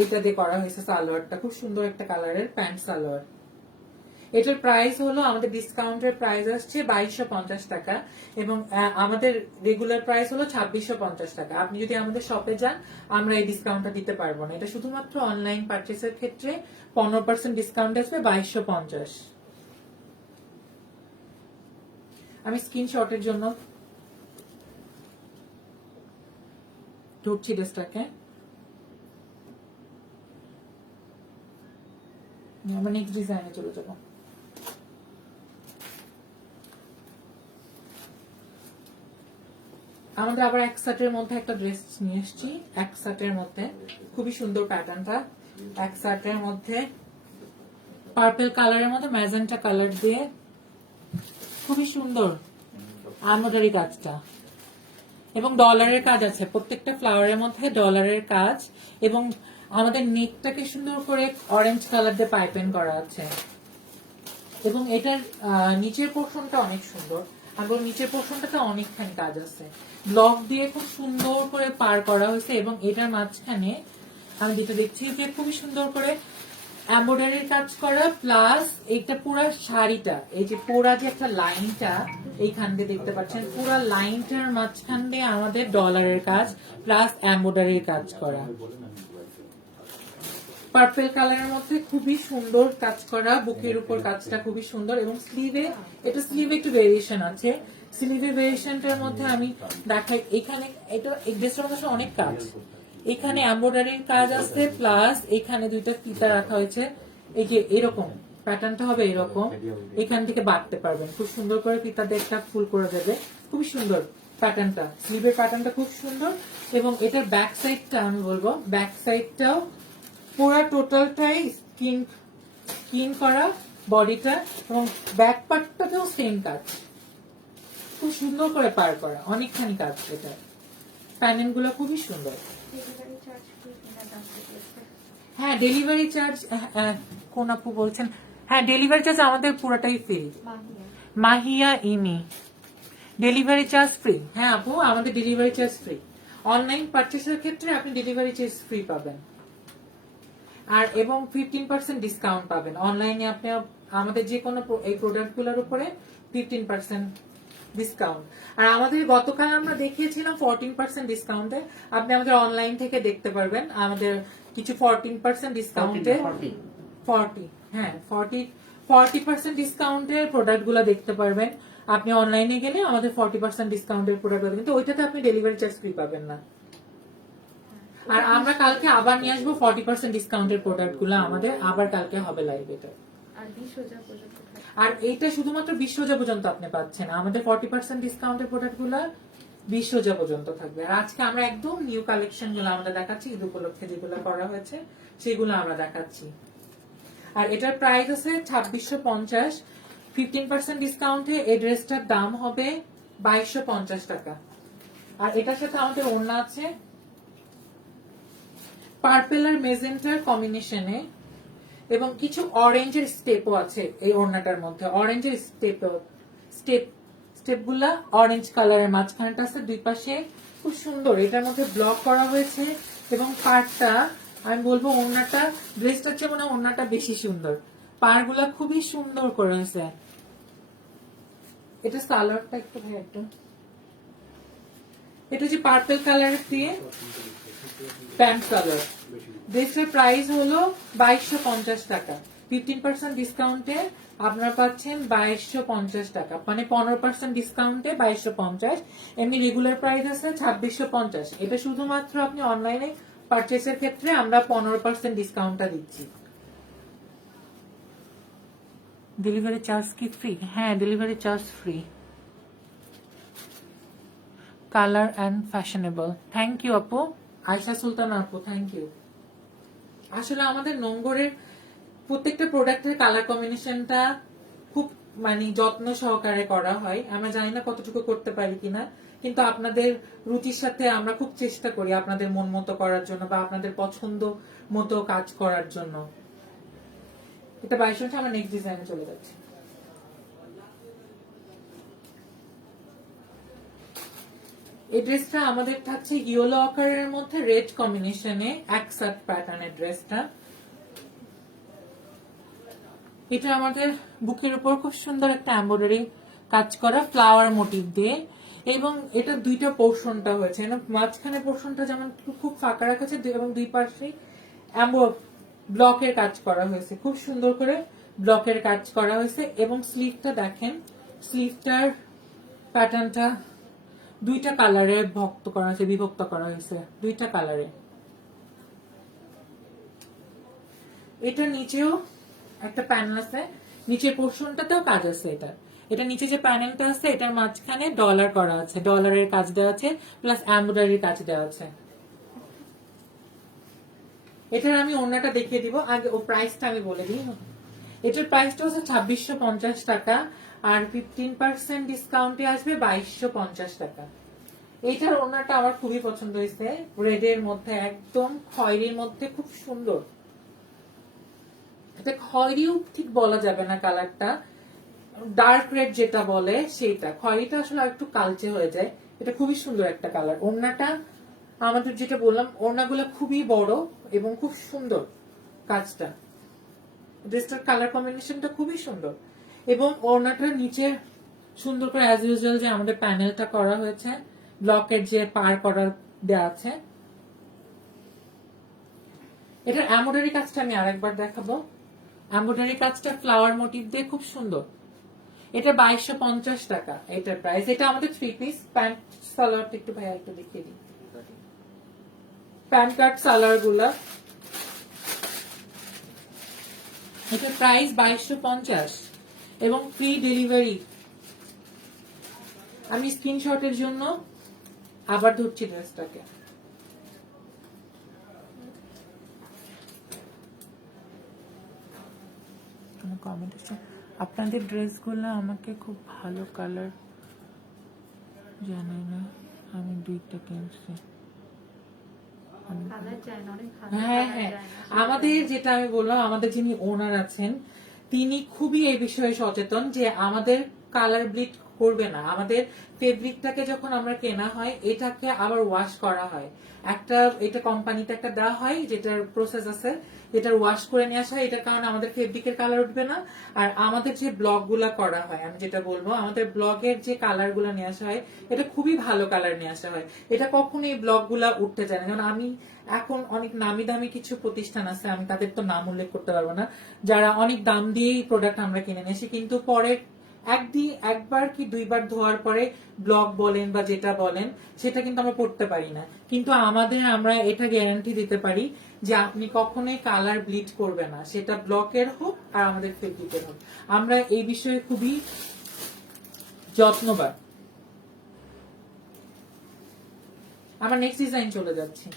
এটা দিয়ে করা হয়েছে সালোয়ারটা, খুব সুন্দর একটা কালারের প্যান্ট সালোয়ার। এটার প্রাইস হলো আমাদের ডিসকাউন্টের প্রাইস আসছে 2250 টাকা এবং আমাদের রেগুলার প্রাইস হলো 2650 টাকা। আপনি যদি আমাদের শপে যান আমরা এই ডিসকাউন্টটা দিতে পারবো না, এটা শুধুমাত্র অনলাইন পারচেসের ক্ষেত্রে 15% ডিসকাউন্ট আসবে 2250। আমি স্ক্রিনশটের জন্য ধরছি ড্রেসটাকে। আমরা নেক্সট ডিজাইনে চলে যাবো। আমাদের আবার এক সেটের মধ্যে একটা ড্রেস নিয়ে এসেছি, এক সেটের মধ্যে খুবই সুন্দর প্যাটার্নটা। এক সেটের মধ্যে পার্পল কালারের মধ্যে ম্যাজেন্টা কালার দিয়ে খুবই সুন্দর এমব্রয়ডারি কাজটা, এবং ডলারের কাজ আছে প্রত্যেকটা ফ্লাওয়ারের মধ্যে, ডলারের কাজ, এবং আমাদের নেকটাকে সুন্দর করে অরেঞ্জ কালার দিয়ে পাইপিং করা আছে। এবং এটার নিচের পোর্শনটা অনেক সুন্দর, আর নিচের পোর্শনটাতে অনেকখানি কাজ আছে, ব্লক দিয়ে খুব সুন্দর করে পার করা হয়েছে। এবং এটার মাঝখানে আমি যেটা দেখছি যে খুবই সুন্দর করে এমব্রয়ডারির কাজ করা, প্লাস এইটা পুরা শাড়িটা, এই যে পুরা যে একটা লাইনটা এইখান দিয়ে দেখতে পাচ্ছেন, পুরা লাইনটার মাঝখান দিয়ে আমাদের ডলারের কাজ প্লাস এমব্রয়ডারির কাজ করা। পার্পল কালারের মধ্যে খুবই সুন্দর কাজ করা, বুকের উপর কাজটা খুবই সুন্দর। এবং স্লিভে, এটা স্লিভে একটু ভেরিয়েশন আছে, স্লিভে ভেরিয়েশনটার মধ্যে আমি দেখাই, এখানে এটা এই ড্রেসটার মধ্যে অনেক কাজ, এখানে এমব্রয়ডারির কাজ আছে, প্লাস এখানে দুইটা ফিতা রাখা হয়েছে, এই যে এরকম প্যাটার্নটা হবে এরকম, এখান থেকে বাঁধতে পারবেন খুব সুন্দর করে, ফিতা দিয়ে একটা ফুল করে দেবে, খুবই সুন্দর প্যাটার্নটা, স্লিভের প্যাটার্নটা খুব সুন্দর। এবং এটার ব্যাক সাইডটা আমি বলবো, ব্যাক সাইডটাও পুরো টোটালটাই স্কিন করা বডিটা, এবং ব্যাক পার্টটাতেও সেম কাজ, খুব সুন্দর করে পার করা, অনেকখানি কাজ। এটা প্যানেল গুলো খুবই সুন্দর। ডেলিভারি চার্জ ফ্রি কিনা জানতে চেয়েছে। হ্যাঁ ডেলিভারি চার্জ, কোন আপু বলছেন? হ্যাঁ ডেলিভারি চার্জ আমাদের পুরোটাই free. Mahiya. Mahiya Imi, delivery charge free. হ্যাঁ আপু, আমাদের ডেলিভারি চার্জ ফ্রি। অনলাইন পারচেসের ক্ষেত্রে আপনি ডেলিভারি চার্জ ফ্রি পাবেন, আর এবং 15% ডিসকাউন্ট পাবেন অনলাইনে। আপনি আমাদের যে কোনো এই প্রোডাক্টগুলোর উপরে 15% ডিসকাউন্ট। আর আমাদের গতকাল আমরা দেখিয়েছিলাম 14% ডিসকাউন্টে, আপনি আমাদের অনলাইন থেকে দেখতে পারবেন আমাদের কিছু 14% ডিসকাউন্টে, 40% ডিসকাউন্টের প্রোডাক্টগুলো দেখতে পারবেন। আপনি অনলাইনে গেলে আমাদের 40% ডিসকাউন্টের প্রোডাক্ট, কিন্তু ওইটাতে আপনি ডেলিভারি চার্জ ফ্রি পাবেন না। আর আমরা কালকে আবার নিয়ে আসবো 40% ডিসকাউন্টের প্রোডাক্ট গুলো, আমাদের আবার কালকে হবে লাইভ এটা। আর 20,000 পর্যন্ত থাকবে। আর এইটা শুধুমাত্র 20,000 পর্যন্ত আপনি পাচ্ছেন, আমাদের 40% ডিসকাউন্টের প্রোডাক্ট গুলো 20,000 পর্যন্ত থাকবে। আর আজকে আমরা একদম নিউ কালেকশন গুলো আমরা দেখাচ্ছি, ঈদ উপলক্ষে যেগুলো করা হয়েছে সেগুলো আমরা দেখাচ্ছি। আর এটার প্রাইস আছে 2650, 15% ডিসকাউন্টে এই ড্রেসটার দাম হবে 2250 টাকা। আর এটার সাথে আমাদের ওড়না আছে পার্পল আর মেজেন্টার কম্বিনেশনে, এবং কিছু অরেঞ্জের স্টেপও আছে এই ওড়নাটার মধ্যে। অরেঞ্জের স্টেপগুলা অরেঞ্জ কালারের, মাঝখানটা আছে দুই পাশে খুব সুন্দর, এটার মধ্যে ব্লক করা হয়েছে। এবং পাড়টা আমি বলবো ওড়নাটা, ড্রেসটার চেয়ে মনে হয় ওড়নাটা বেশি সুন্দর, পাড়গুলা খুবই সুন্দর করেছে। এটা সালোয়ারটা একটু ভাই একটু, এটা যে পার্পল কালার দিয়ে প্যান্ট কালার, ড্রেসের প্রাইস হলো 2250 টাকা। 15% ডিসকাউন্টে আপনারা পাচ্ছেন 2250 টাকা, মানে 15% ডিসকাউন্টে 2250। এমনি রেগুলার প্রাইস আছে 2650। এটা শুধুমাত্র আপনি অনলাইনে পারচেসের ক্ষেত্রে আমরা 15% ডিসকাউন্টটা দিচ্ছি। ডেলিভারি চার্জ কি ফ্রি? হ্যাঁ delivery charge free. Colour and fashionable, thank you আপু। আয়শা সুলতান আপু, থ্যাংক ইউ। আসলে আমাদের নোঙ্গরের প্রত্যেকটা প্রোডাক্টের কালার কম্বিনেশনটা খুব মানে যত্ন সহকারে করা হয়। আমরা জানি না কতটুকু করতে পারি কিনা, কিন্তু আপনাদের রুচির সাথে আমরা খুব চেষ্টা করি আপনাদের মন মতো করার জন্য বা আপনাদের পছন্দ মতো কাজ করার জন্য। এটা 22 আমরা নেক্সট ডিজাইনে চলে যাচ্ছি। এই ড্রেসটা আমাদের থাকছে ইয়েলো আকারের মধ্যে রেড কম্বিনেশনে, একসাথ প্যাটার্নের ড্রেসটা। এটা আমাদের বুকের উপর খুব সুন্দর একটা এমব্রয়ডারি কাজ করা ফ্লাওয়ার মোটিভ দিয়ে, এবং এটা দুইটা পোর্শনটা হয়েছে, মাঝখানে পোর্শনটা যেমন খুব ফাঁকা রাখা আছে, এবং দুই পাশে ব্লকের কাজ করা হয়েছে, খুব সুন্দর করে ব্লকের কাজ করা হয়েছে। এবং স্লিভটা দেখেন, স্লিভটার প্যাটার্নটা দুইটা কালারে বিভক্ত করা হয়েছে, দুইটা কালারে। এটা নিচেও একটা প্যানেল আছে, নিচের পোর্শনটাতেও কাজ আছে এটা। এটা নিচে যে প্যানেলটা আছে এটার মাঝখানে ডলার করা আছে, ডলারের কাজ দেওয়া আছে প্লাস এমব্রয়ডারির কাজ দেওয়া আছে। এটার আমি ওড়নাটা দেখিয়ে দিব, আগে ও প্রাইসটা আমি বলে দিই। এটার প্রাইসটা হচ্ছে 2650 টাকা, আর 15% ডিসকাউন্টে আসবে 2250 টাকা। এইটার ওড়নাটা আমার খুবই পছন্দ হয়েছে, রেডের মধ্যে একদম খয়েরির মধ্যে খুব সুন্দর। এটা খয়েরিও ঠিক বলা যাবে না, কালারটা ডার্ক রেড যেটা বলে সেটা, খয়েরিটা আসলে একটু কালচে হয়ে যায়। এটা খুবই সুন্দর একটা কালার। ওড়নাটা আমাদের যেটা বললাম, ওড়নাগুলো খুবই বড় এবং খুব সুন্দর কাজটা, ড্রেসটার কালার কম্বিনেশনটা খুবই সুন্দর। এবং ওড়নাটার নিচে সুন্দর করে অ্যাজ ইউজুয়াল যে আমাদের প্যানেলটা করা হয়েছে, ব্লকের যে পার করার দেওয়া আছে। এটার এমব্রয়ডারি কাজটা আমি আরেকবার দেখাবো। এমব্রয়ডারি কাজটা ফ্লাওয়ার মোটিভ দিয়ে খুব সুন্দর। এটা 2250 টাকা এটার প্রাইস। এটা আমাদের 3 পিস প্যান্ট সালোয়ারটা একটু ভাইয়া একটু দেখিয়ে দিই। প্যান্ট কাট সালোয়ার গুলা, এটার প্রাইস 2250 এবং ফ্রি ডেলিভারি। আমি স্ক্রিনশটের জন্য আবার ধরছি ড্রেসটাকে। আপনাদের ড্রেসগুলো আমাকে খুব ভালো কালার জানাই না, আমি দুইটা কিনছি। কালার যায় না, অনেক ভালো হ্যাঁ কালার হ্যাঁ, যায় না। আমাদের যেটা আমি বললাম, আমাদের যিনি ওনার আছেন তিনি খুবই এই বিষয়ে সচেতন যে আমাদের কালার ব্লিড করবে না। আমাদের ফেব্রিকটাকে যখন আমরা কেনা হয় এটাকে আবার ওয়াশ করা হয়, একটা এটা কোম্পানিতে একটা দেওয়া হয় যেটার প্রসেস আছে, যেটার ওয়াশ করে নিয়ে আসা হয়। এটার কারণে আমাদের ফেব্রিকের কালার উঠবে না। আর আমাদের যে ব্লগ গুলা করা হয়, আমি যেটা বলবো, আমাদের ব্লগের যে কালার গুলা নিয়ে আসা হয় এটা খুবই ভালো কালার নিয়ে আসা হয়। এটা কখনোই ব্লগ গুলা উঠতে যায় না। যেমন আমি এখন অনেক নামি দামি কিছু প্রতিষ্ঠান আছে, আমি তাদের তো নাম উল্লেখ করতে পারবো না, যারা অনেক দাম দিয়েই প্রোডাক্ট আমরা কিনে নিয়েছি, কিন্তু পরে একবার কি দুইবার ধোয়ার পরে ব্লক বলেন বা যেটা বলেন সেটা কিন্তু আমরা পড়তে পারি না। কিন্তু আমরা এটা গ্যারান্টি দিতে পারি যে আপনি কখনোই কালার ব্লিড করবে না, সেটা ব্লকের হোক আর আমাদের ফেব্রিকের হোক। আমরা এই বিষয়ে খুবই যত্নবান। আমার নেক্সট ডিজাইন চলে যাচ্ছি।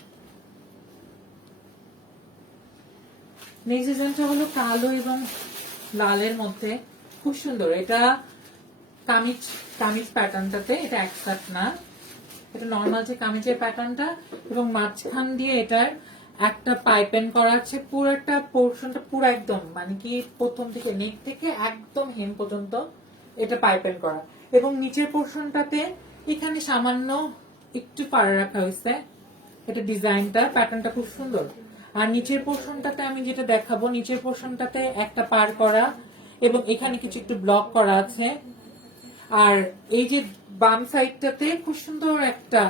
নেক্সট ডিজাইনটা হলো কালো এবং লালের মধ্যে, খুব সুন্দর। এটা কামিজ প্যাটার্নটাতে, এটা একসাথ না, এটা নর্মাল যে কামিজের প্যাটার্নটা, এবং মাঝখান দিয়ে এটার একটা পাইপেন করা আছে। পুরোটা পোর্শনটা পুরো একদম মানে কি প্রথম থেকে নেক থেকে একদম হেম পর্যন্ত এটা পাইপেন করা, এবং নিচের পোর্শনটাতে এখানে সামান্য একটু পাড়া রাখা হয়েছে। এটা ডিজাইনটা প্যাটার্নটা খুব সুন্দর। আর নিচের পোর্শনটাতে আমি যেটা দেখাবো, নিচের পোর্শনটাতে একটা পার করা এবং এখানে কিছু একটু ব্লক করা আছে। আর এই যে বাম সাইডটাতে খুব সুন্দর একটা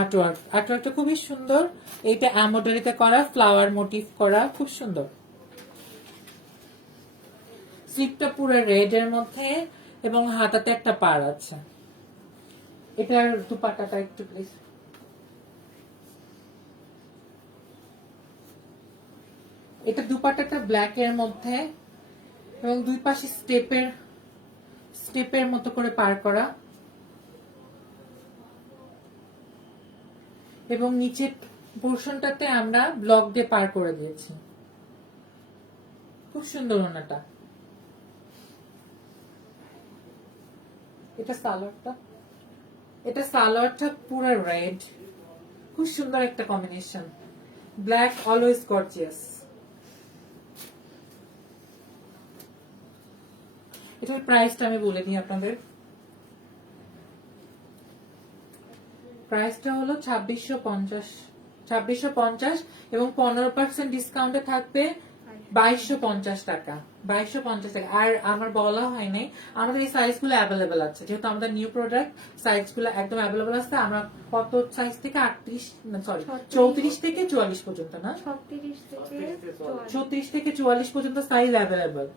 আর্টওয়ার্কটা খুবই সুন্দর। এইটা এমব্রয়ডারিতে করা, ফ্লাওয়ার মোটিভ করা, খুব সুন্দর। স্লিপটা পুরো রেড এর মধ্যে এবং হাতাতে একটা পার আছে। এটার দুপাট্টাটা একটু প্লিজ। এটা দুপাট্টাটা ব্ল্যাক এর মধ্যে এবং দুই পাশে স্টেপের মতো করে পার করা, এবং নিচের পোর্শনটাতে আমরা ব্লক দিয়ে পার করে দিয়েছি। খুব সুন্দর ওনাটা। এটা সালোয়ারটা পুরো রেড, খুব সুন্দর একটা কম্বিনেশন। Black always gorgeous. এটার প্রাইসটা আমি বলে দিই আপনাদের। প্রাইসটা হলো 2650 এবং 15% ডিসকাউন্টে থাকবে 2250 টাকা। 2250 টাকা। আর আমার বলা হয় নাই, আমাদের এই সাইজ গুলো অ্যাভেলেবেল আছে, যেহেতু আমাদের নিউ প্রোডাক্ট, সাইজ গুলো একদম অ্যাভেলেবেল আছে। আমরা কত সাইজ থেকে 34 থেকে 44 পর্যন্ত, না 36 থেকে 44 পর্যন্ত সাইজ অ্যাভেলেবেল।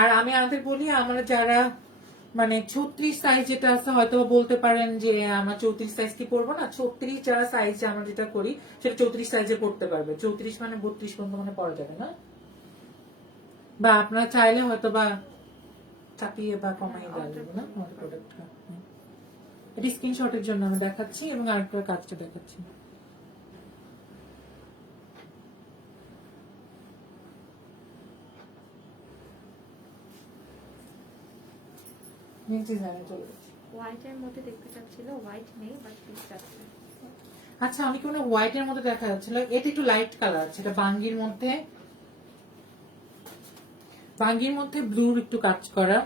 আর আমি আমাদের বলি, আমরা যারা মানে 36 সাইজ যেটা আছে, হয়তো বলতে পারেন যে আমরা 34 সাইজ কি পরবো না, 36 যারা সাইজ আমরা যেটা করি সেটা 34 সাইজে পড়তে পারবে। 34 মানে 32 পর্যন্ত মানে পরা যাবে না। বা আপনারা চাইলে হয়তো বা চাপিয়ে বা কমাই দেওয়া যাবে না আমাদের প্রোডাক্টটা। এটা স্ক্রিনশটের জন্য আমি দেখাচ্ছি এবং আরেকটা কাজটা দেখাচ্ছি। নেক্সট ডিজাইনে চলে যাচ্ছি। হোয়াইটের মধ্যে দেখতে চাচ্ছিল, হোয়াইট নেই বাট পিস আছে। আচ্ছা, অনেকে মনে হোয়াইট এর মধ্যে দেখা যাচ্ছিল, এটা একটু লাইট কালার আছে, এটা বাঙ্গির মধ্যে ব্লুর একটু কাজ করা।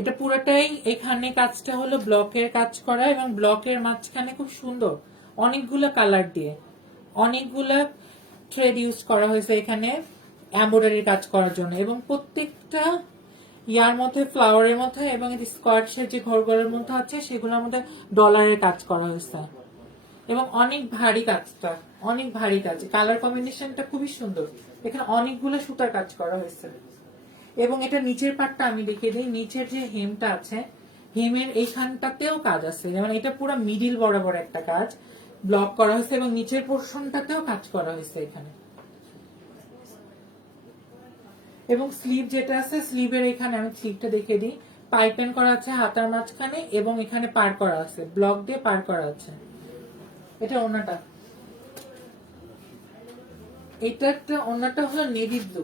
এটা পুরোটাই এখানে কাজটা হলো ব্লকের কাজ করা এবং ব্লকের মাঝখানে খুব সুন্দর অনেকগুলো কালার দিয়ে অনেকগুলা থ্রেড ইউজ করা হয়েছে এখানে এমব্রয়ডারি কাজ করার জন্য, এবং প্রত্যেকটা ইয়ার মধ্যে ফ্লাওয়ারের মধ্যে এবং স্কোয়ার্টসের যে ঘরগুলোর মধ্যে আছে সেগুলোর মধ্যে ডলারের কাজ করা হয়েছে এবং অনেক ভারী কাজটা, অনেক ভারী কাজ। কালার কম্বিনেশনটা খুবই সুন্দর। এখানে অনেকগুলো সুতার কাজ করা হয়েছে এবং এটা নিচের পাটটা আমি দেখিয়ে দিই। নিচের যে হেমটা আছে, হেমের এইখানটাতেও কাজ আছে, যেমন এটা পুরো মিডিল বরাবর একটা কাজ ব্লক করা হয়েছে এবং নিচের পোর্শনটাতেও কাজ করা হয়েছে এখানে। এবং স্লিভ যেটা আছে, স্লিভের এখানে আমি স্লিভটা দেখিয়ে দিই। পাইপেন করা আছে হাতার মাঝখানে এবং এখানে পার করা আছে, ব্লক দিয়ে পার করা আছে। এটা ওড়নাটা, এটা একটা ওড়নাটা হলো নেভি ব্লু,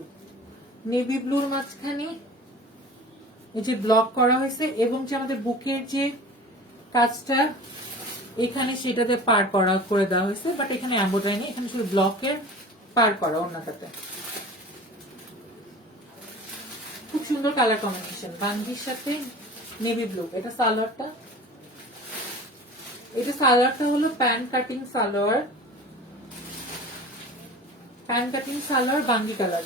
নেভি ব্লুর মাঝখানে এই যে ব্লক করা হয়েছে এবং যে আমাদের বুকের যে কাজটা এখানে সেটাতে পার করা করে দেওয়া হয়েছে, বাট এখানে এমব্রয়ডারি নেই, এখানে শুধু ব্লকের পার করা ওড়নাটাতে। খুব সুন্দর কালার কম্বিনেশন, বাঙ্গির সাথে নেভি ব্লু। এটা সালোয়ারটা, এটা সালোয়ারটা হলো pan cutting salwar, pan cutting salwar বাঙ্গি কালার।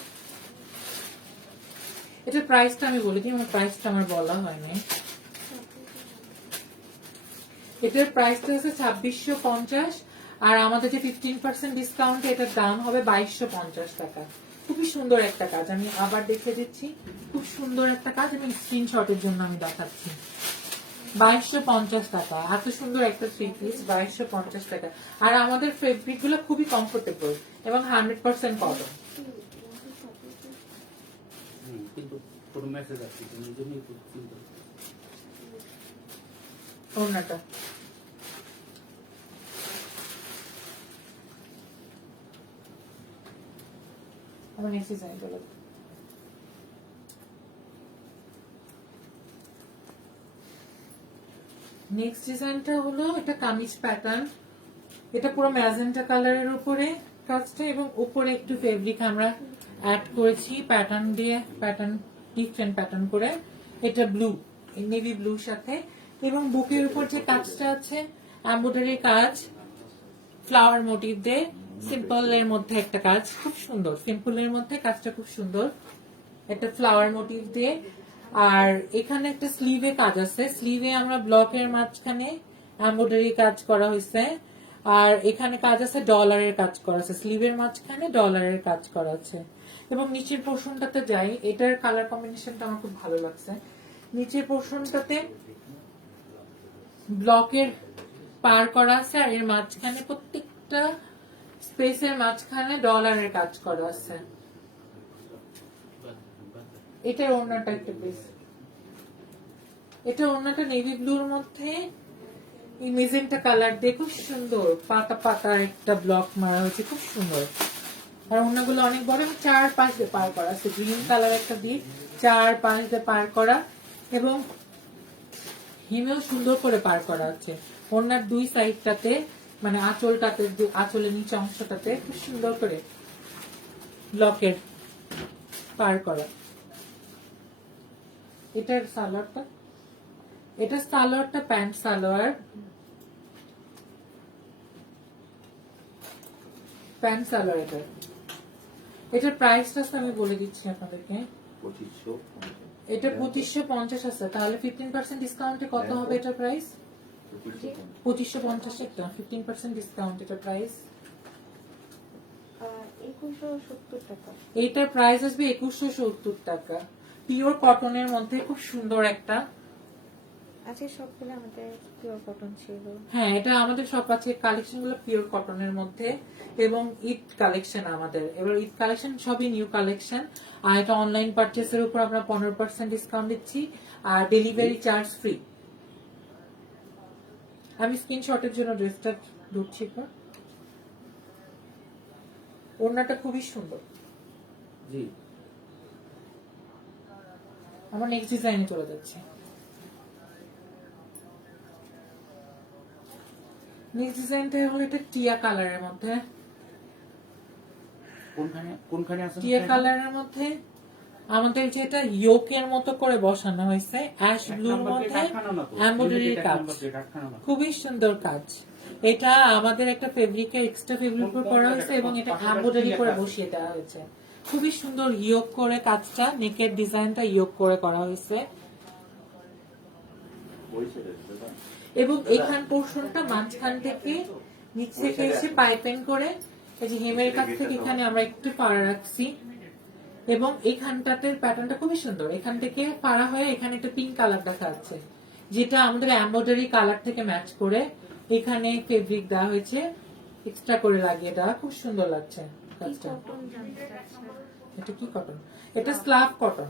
এটার প্রাইসটা আমি বলে দিই, আমার প্রাইসটা আমার বলা হয়নি। এটার প্রাইসটা হচ্ছে 2650 আর আমাদের যে 15% ডিসকাউন্টে এটার দাম হবে 2250 টাকা। খুবই সুন্দর একটা কাজ, আমি আবার দেখে দিচ্ছি। খুব সুন্দর একটা কাজ এবং স্ক্রিনশটের জন্য আমি দেখাচ্ছি। 2250 টাকা, এত সুন্দর একটা থ্রি পিস 2250 টাকা। আর আমাদের ফেব্রিক গুলো খুবই কমফোর্টেবল এবং 100% কটন। কিন্তু কোনো মেসেজ আসছে এই জন্যই একটু চিন্তা। ওড়নাটা আমার নেক্সট ডিজাইন চলে। নেক্সট ডিজাইনটা হলো এটা কামিজ প্যাটার্ন, এটা পুরো ম্যাজেন্টা কালারের উপরে কাজটা এবং উপরে একটু ফেব্রিক আমরা অ্যাড করেছি প্যাটার্ন দিয়ে, প্যাটার্ন ডিফারেন্ট প্যাটার্ন করে। এটা ব্লু, নেভি ব্লুর সাথে, এবং বুকের উপর যে কাজটা আছে এমব্রয়ডারি কাজ ফ্লাওয়ার মোটিভ দিয়ে, সিম্পল এর মধ্যে একটা কাজ খুব সুন্দর, সিম্পল এর মধ্যে কাজটা খুব সুন্দর, একটা ফ্লাওয়ার মোটিভ দিয়ে। আর এখানে একটা স্লিভে কাজ আছে, স্লিভে আমরা ব্লকের মাঝখানে এমব্রয়ডারি কাজ করা হয়েছে আর এখানে কাজ আছে ডলারের কাজ করা আছে, স্লিভের মাঝখানে ডলারের কাজ করা আছে। এবং নিচের পোর্শনটাতে যাই, এটার কালার কম্বিনেশনটা আমার খুব ভালো লাগছে। নিচের পোর্শনটাতে ব্লকের পার করা আছে আর এর মাঝখানে প্রত্যেকটা স্পেসের মাঝখানে ডলারের কাজ করা আছে। এটা ওড়নাটা একটা বেশ, এটা ওড়নাটা নেভি ব্লুর মধ্যে মেজেন্টা কালার দিয়ে খুব সুন্দর পাতা পাতা একটা ব্লক মারা হয়েছে, খুব সুন্দর। আর ওড়নাগুলো অনেক বড় এবং 4-5 দিয়ে পার করা আছে, গ্রিন কালার একটা দিয়ে 4-5 দিয়ে পার করা এবং হিমেও সুন্দর করে পার করা আছে। ওড়নার দুই সাইডটাতে মানে আঁচলটাতে, আঁচলের নিচে অংশটাতে খুব সুন্দর করে ব্লকের পার করা। এটার সালোয়ারটা, এটা সালোয়ারটা প্যান্ট সালোয়ার, প্যান্ট সালোয়ার। এটার প্রাইসটা আমি বলে দিচ্ছি আপনাদেরকে, 2550 এটা 2550 আছে, তাহলে 15% ডিসকাউন্টে কত হবে এটা প্রাইস? 2550 একটা 15% ডিসকাউন্ট, এটা প্রাইস 2170 টাকা। এইটার প্রাইস আসবে 2170 টাকা। পিওর কটনের মধ্যে খুব সুন্দর একটা আজকে সবগুলো আমাদের পিওর কটন ছিল। হ্যাঁ, এটা আমাদের সব আছে কালেকশন গুলো পিওর কটনের মধ্যে এবং ঈদ কালেকশন আমাদের। এবার ঈদ কালেকশন সবই নিউ কালেকশন। আর এটা অনলাইন পারচেসের উপর আমরা 15% ডিসকাউন্ট দিচ্ছি আর ডেলিভারি চার্জ ফ্রি। আমি স্ক্রিনশটের জন্য ড্রেসটা ঢুকছি। ওড়নাটা খুবই সুন্দর। জি আমার নেক্সট ডিজাইনে চলে যাচ্ছে। নেক্সট ডিজাইনটা হলো এটা টিয়া কালারের মধ্যে। কোনখানে আছে টিয়া কালারের মধ্যে আমাদের যেটা ইয়োকের মতো করে বসানো হয়েছে অ্যাশ ব্লুর মধ্যে এমব্রয়ডারি কাজ, খুবই সুন্দর কাজ। এটা আমাদের একটা ফেব্রিকের এক্সট্রা ফেব্রিক উপর করা হয়েছে এবং এটা এমব্রয়ডারি করে বসিয়ে দেওয়া হয়েছে। খুবই সুন্দর ইয়োক করে কাজটা, নেকের ডিজাইনটা ইয়োক করে করা হয়েছে এবং এখান পোর্শনটা মাঝখান থেকে নিচ থেকে এসে পাইপিং করে এই যে হেমের কাছ থেকে এখানে আমরা একটু পাড়া রাখছি এবং এখানটাতে প্যাটার্নটা খুবই সুন্দর। এখান থেকে পাড়া হয়ে এখানে একটা পিঙ্ক কালার দেখা যাচ্ছে যেটা আমাদের এমব্রয়ডারি কালার থেকে ম্যাচ করে এখানে ফেব্রিক দেওয়া হয়েছে এক্সট্রা করে লাগিয়ে দেওয়া, খুব সুন্দর লাগছে কাজটা। এটা কি কটন? এটা স্ল্যাব কটন।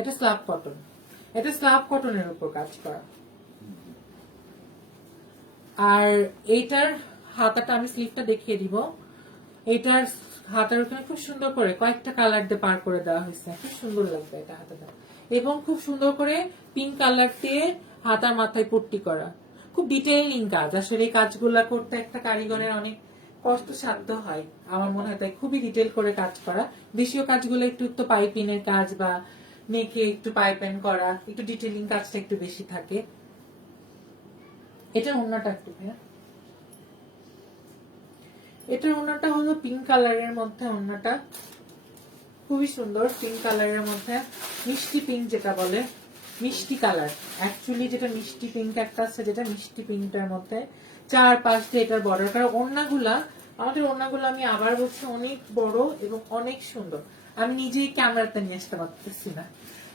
এটা স্ল্যাব কটন। এটা স্ল্যাব কটনের উপর কাজ করা। আর এইটার হাতাটা আমি স্লিভটা দেখিয়ে দিব। এটার হাতার ওখানে খুব সুন্দর করে কয়েকটা কালার দিয়ে পার করে দেওয়া হয়েছে, খুব সুন্দর লাগবে এটা হাতাটা। এবং খুব সুন্দর করে পিঙ্ক কালার দিয়ে হাতার মাথায় পট্টি করা, খুব ডিটেইলিং কাজ। আসলে এই কাজগুলা করতে একটা কারিগরের অনেক কষ্ট সাধ্য হয় আমার মনে হয়, তাই খুবই ডিটেল করে কাজ করা। দেশীয় কাজগুলো একটু তো পাইপিনের কাজ বা নেকে একটু পাইপেন করা, একটু ডিটেইলিং কাজটা একটু বেশি থাকে। এটা ওড়নাটা একটু, এটা ওড়নাটা হলো পিঙ্ক কালারের মধ্যে। ওড়নাটা খুবই সুন্দর, পিঙ্ক কালারের মধ্যে মিষ্টি পিঙ্ক যেটা বলে, মিষ্টি কালার। অ্যাকচুয়ালি যেটা মিষ্টি পিঙ্ক একটা আছে, যেটা মিষ্টি পিঙ্কটার মধ্যে চার পাঁচ দিয়ে এটার বর্ডার করা। ওড়নাগুলা আমাদের ওড়নাগুলো আমি আবার বলছি অনেক বড় এবং অনেক সুন্দর। আমি নিজেই ক্যামেরাতে নিয়ে আসতে পারতেছি না,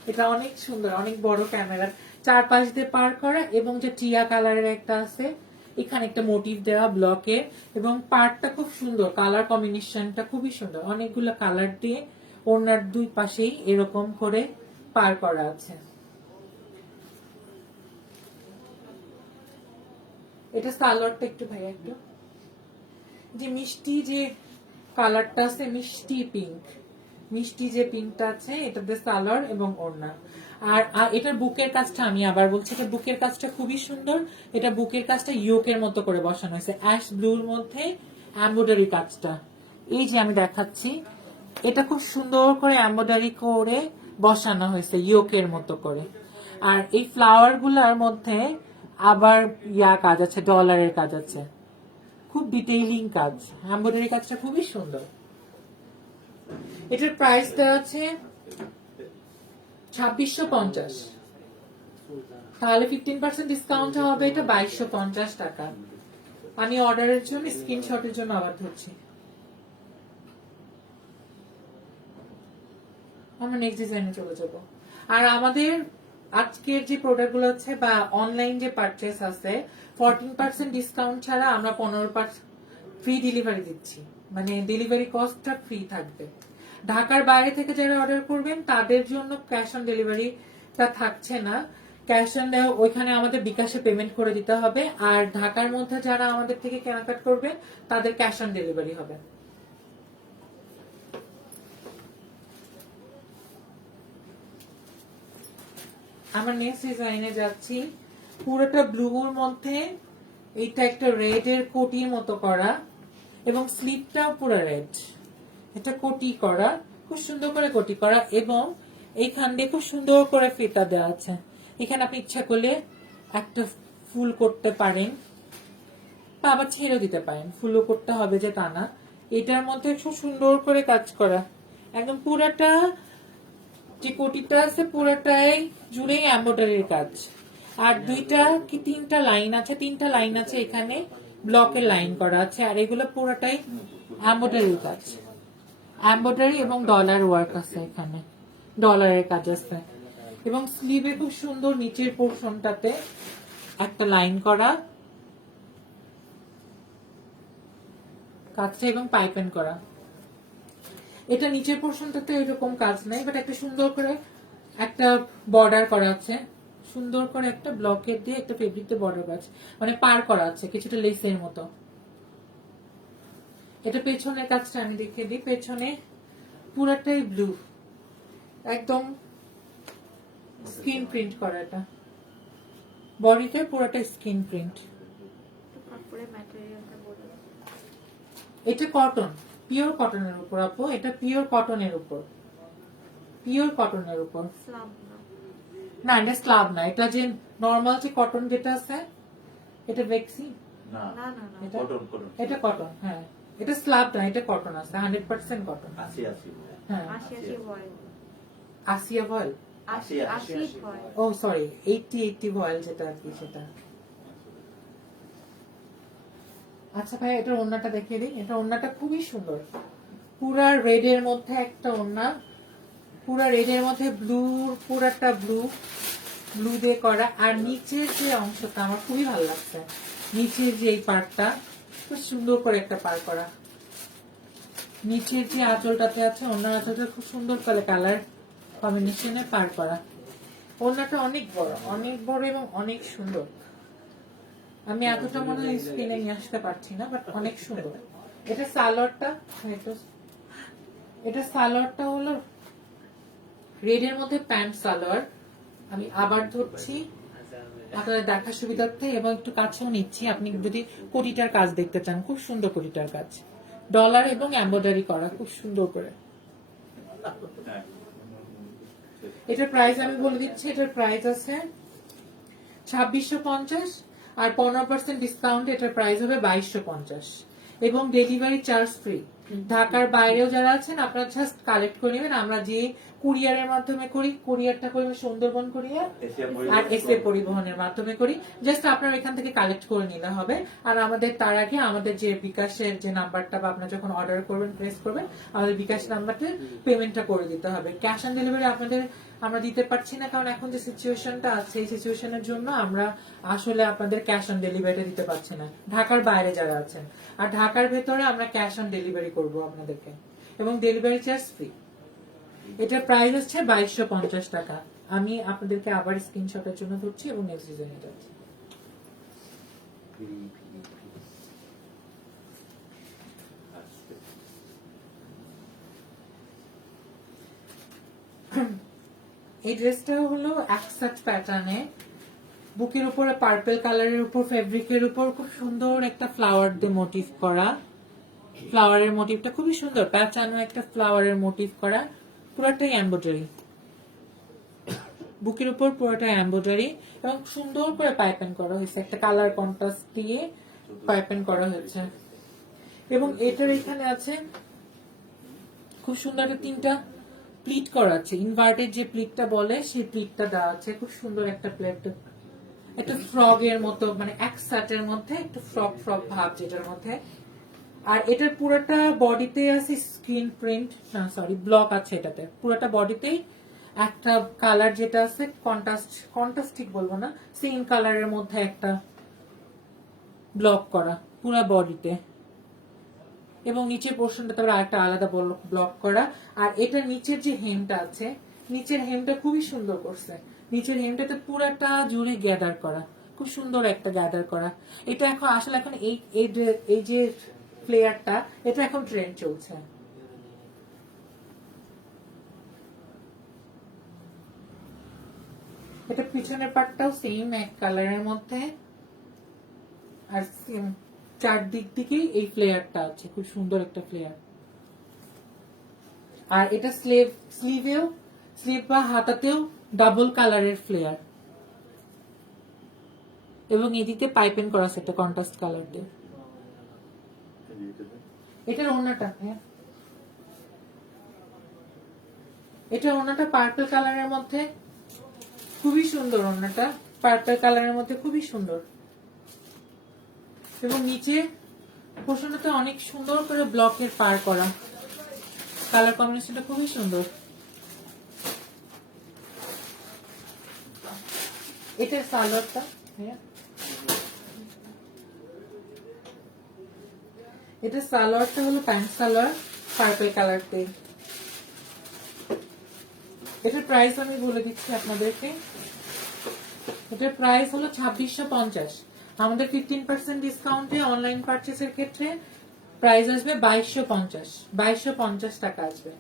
এটা অনেক সুন্দর, অনেক বড় ক্যামেরা, চার পাঁচ দিয়ে পার করা। এবং যে টিয়া কালারের একটা আছে এখানে একটা মোটিভ দেওয়া ব্লকের, এবং পার্টটা খুব সুন্দর, কালার কম্বিনেশনটা খুবই সুন্দর, অনেকগুলো কালার দিয়ে ওড়নার দুই পাশেই এরকম করে পার করা আছে। এটা সালোয়ারটা একটু ভাইয়া একটু, যে মিষ্টি যে কালারটা আছে, মিষ্টি পিঙ্ক, মিষ্টি যে পিঙ্কটা আছে এটাতে সালোয়ার এবং ওড়না। আর এটার বুকের কাজটা আমি আবার বলছি, এটা বুকের কাজটা খুবই সুন্দর। এটা বুকের কাজটা ইয়োকের মতো করে বসানো হয়েছে, অ্যাশ ব্লুর মধ্যে এমব্রয়ডারি কাজটা। এই যে আমি দেখাচ্ছি, এটা খুব সুন্দর করে এমব্রয়ডারি করে বসানো হয়েছে ইয়োকের মতো করে। আর এই ফ্লাওয়ার গুলার মধ্যে আবার কাজ আছে, ডলারের কাজ আছে, খুব ডিটেইলিং কাজ। এমব্রয়ডারি কাজটা খুবই সুন্দর। এটার প্রাইস দেওয়া আছে 2650, তাহলে 15% ডিসকাউন্ট হবে, এটা 2250 টাকা। আমি অর্ডারের জন্য স্ক্রিনশটের জন্য আবার ধরছি। আমরা নেক্সট ডিজাইনে চলে যাব। আর আমাদের আজকের যে প্রোডাক্ট গুলো হচ্ছে বা অনলাইন যে পারচেস আছে 14% ডিসকাউন্ট ছাড়া আমরা 15% ফ্রি ডেলিভারি দিচ্ছি, মানে ডেলিভারি কস্টটা ফ্রি থাকবে। ঢাকার বাইরে থেকে যারা অর্ডার করবেন তাদের জন্য ক্যাশ অন ডেলিভারিটা থাকছে না, ক্যাশ অন ওইখানে আমাদের বিকাশে পেমেন্ট করে দিতে হবে। আর ঢাকার মধ্যে যারা আমাদের থেকে কেনাকাটা করবে তাদের ক্যাশ অন ডেলিভারি হবে। আমরা নেক্সট ডিজাইনে যাচ্ছি, পুরোটা ব্লুর মধ্যে এইটা একটা রেড এর কোটির মতো করা এবং স্লিপটাও পুরো রেড, এটা কোটি করা, খুব সুন্দর করে কোটি করা। এবং এইখান দিয়ে খুব সুন্দর করে ফিতা দেওয়া আছে। এখানে আপনি ইচ্ছা করলে একটা ফুল করতে পারেন বা আবার ছেড়ে দিতে পারেন, ফুলও করতে হবে যে তা না। এটার মধ্যে খুব সুন্দর করে কাজ করা, একদম পুরাটা যে কোটিটা আছে পুরাটাই জুড়ে এমব্রয়ডারির কাজ। আর দুইটা কি তিনটা লাইন আছে, তিনটা লাইন আছে এখানে ব্লকের লাইন করা আছে। আর এগুলো পুরোটাই এমব্রয়ডারির কাজ, এমব্রয়ডারি এবং ডলার ওয়ার্ক আছে, এখানে ডলারের কাজ আছে। এবং স্লিভে খুব সুন্দর নিচের পোর্শনটাতে একটা লাইন করা কাজটা এবং পাইপেন করা। এটা নিচের পোর্শনটাতে এরকম কাজ নাই, বাট একটা সুন্দর করে একটা বর্ডার করা আছে, সুন্দর করে একটা ব্লকেট দিয়ে একটা ফেব্রিক বর্ডার করা আছে, মানে পার করা আছে কিছুটা লেসের মতো। এটা পেছনের কাজটা আমি দেখিয়ে দিই। পেছনে পুরাটাই ব্লু, একদম স্ক্রিন প্রিন্ট করা। এটা বডিতে পুরাটাই স্ক্রিন প্রিন্ট। কাপড়ের ম্যাটেরিয়ালটা বলে। এটা কটন, পিওর কটনের উপর আপু, এটা পিওর কটনের উপর, পিওর কটনের উপর। স্লাব না। না এটা স্লাব না, এটা যে নরমাল যে কটন যেটা আছে এটা বেক্সি, না না না না। এটা কটন কটন এটা কটন। হ্যাঁ এটা স্লাব না, এটা কটন আছে, 100% কটন। 80 হ্যাঁ 80 ভয়েল। আসিয়া ভয়েল, 80 ভয়েল। ও সরি 80 ভয়েল যেটা আর কি সেটা। আচ্ছা ভাই এটা ওড়নাটা দেখিয়ে দিই। এটা ওড়নাটা খুবই সুন্দর, পুরা রেড এর মধ্যে একটা ওড়না, পুরা রেড এর মধ্যে ব্লু, পুরাটা ব্লু ব্লু দিয়ে করা। আর নিচের যে অংশটা আমার খুবই ভালো লাগছে, নিচের যে এই পার্টটা খুব সুন্দর করে একটা পার করা। নিচের যে আঁচলটাতে আছে ওড়নার আঁচলটা খুব সুন্দর করে কালার কম্বিনেশনে পার করা। ওড়নাটা অনেক বড় এবং অনেক সুন্দর। আমি এতটা মনে হয় স্ক্রিনে নিয়ে আসতে পারছি না, বাট অনেক সুন্দর। এটা সালোয়ারটা, এটা সালোয়ারটা হলো রেড এর মধ্যে প্যান্ট সালোয়ার। আমি আবার ধরছি আপনাদের দেখার সুবিধার্থে এবং একটু কাছেও নিচ্ছি। আপনি যদি কোটিটার কাজ দেখতে চান, খুব সুন্দর কোটিটার কাজ, ডলার এবং এমব্রয়ডারি করা খুব সুন্দর করে। এটার প্রাইস আমি বলে দিচ্ছি, এটার প্রাইস আছে 2650 আর 15% ডিসকাউন্ট এটার প্রাইস হবে 2250 এবং ডেলিভারি চার্জ ফ্রি। ঢাকার বাইরেও যারা আছেন আপনারা জাস্ট কালেক্ট করে নেবেন। আমরা যে কুরিয়ারের মাধ্যমে করি, কুরিয়ারটা করবে সুন্দরবন কুরিয়ার আর এসএ পরিবহনের মাধ্যমে করি। জাস্ট আপনারা এখান থেকে কালেক্ট করে নিলে হবে। আর আমাদের তার আগে আমাদের যে বিকাশের যে নাম্বারটা বা আপনারা যখন অর্ডার করবেন প্রেস করবেন, আমাদের বিকাশ নাম্বারতে পেমেন্টটা করে দিতে হবে। ক্যাশ অন ডেলিভারি আপনাদের আমরা দিতে পারছি না, কারণ এখন যে সিচুয়েশনটা আছে এই সিচুয়েশনের জন্য আমরা আসলে আপনাদের ক্যাশ অন ডেলিভারিটা দিতে পারছি না, ঢাকার বাইরে যারা আছেন। আর ঢাকার ভেতরে আমরা ক্যাশ অন ডেলিভারি করব আপনাদেরকে এবং ডেলিভারি চার্জ ফ্রি। এটার প্রাইস হচ্ছে 2250 টাকা। আমি আপনাদেরকে আবার স্ক্রিনশটের জন্য ধরছি এবং নেক্সট ডিজাইনে যাচ্ছি। এই ড্রেসটা হলো অ্যাকসাট প্যাটার্নে, বুকের উপরে পার্পল কালারের উপর ফেব্রিকের উপর খুব সুন্দর একটা ফ্লাওয়ার দিয়ে মোটিভ করা। ফ্লাওয়ারের মোটিভটা খুবই সুন্দর, প্যাচানো একটা ফ্লাওয়ারের মোটিভ করা, পুরোটাই এমব্রয়ডারি। বুকের উপর পুরোটা এমব্রয়ডারি এবং সুন্দর করে পাইপেন করা হয়েছে, একটা কালার কন্ট্রাস্ট দিয়ে পাইপেন করা হয়েছে। এবং এটার এখানে আছে খুব সুন্দর একটা 3টা প্লিট করা আছে, ইনভার্টেড যে প্লিটটা বলে সেই প্লিটটা দেওয়া আছে। খুব সুন্দর একটা প্লেট, একটা ফ্রগ এর মতো, মানে এক সাটের মধ্যে একটু ফ্রক ফ্রক ভাব যেটার মধ্যে। আর এটার পুরোটা বডিতে আছে স্ক্রিন প্রিন্ট, না সরি ব্লক আছে এটাতে, পুরোটা বডিতেই একটা কালার যেটা আছে কন্ট্রাস্ট ঠিক বলবো না, সেম কালারের মধ্যে একটা ব্লক করা পুরো বডিতে এবং নিচের পোর্শনটা তার আরেকটা আলাদা ব্লক করা। আর এটা নিচের যে হেমটা আছে, নিচের হেমটা খুবই সুন্দর করছে, নিচের হেমটাতে পুরাটা জুড়ে গ্যাদার করা, খুব সুন্দর একটা গ্যাদার করা। এটা এখন আসলে এখন এই যে ফ্লেয়ারটা এটা এখন ট্রেন্ড চলছে। এটা পিছনের পার্টটাও সেম এক কালারের মধ্যে আর সেম চারদিক দিকে এই ফ্লেয়ারটা আছে, খুব সুন্দর একটা ফ্লেয়ার। আর এটা স্লিভ বা হাতাতেও ডাবল কালারের ফ্লেয়ার এবং এদিকে পাইপেন করা আছে একটা কন্ট্রাস্ট কালার দিয়ে। এটার ওড়নাটা, হ্যাঁ এটা ওড়নাটা পার্পল কালারের মধ্যে খুবই সুন্দর, ওড়নাটা পার্পল কালারের মধ্যে খুবই সুন্দর এবং নিচে পোর্শনটাতে অনেক সুন্দর করে ব্লকের পার করা, কালার কম্বিনেশনটা খুবই সুন্দর। এটার সালোয়ারটা, হ্যাঁ, এটা সালোয়ারটা হলো প্যান্ট সালোয়ার পার্পল কালার দিয়ে। এটার প্রাইস আমি বলে দিচ্ছি আপনাদেরকে। এটার প্রাইস হলো 2650। আমাদের 15% ডিসকাউন্টে অনলাইন পারচেসের ক্ষেত্রে প্রাইস আসবে 2250। 2250 টাকা আসবে,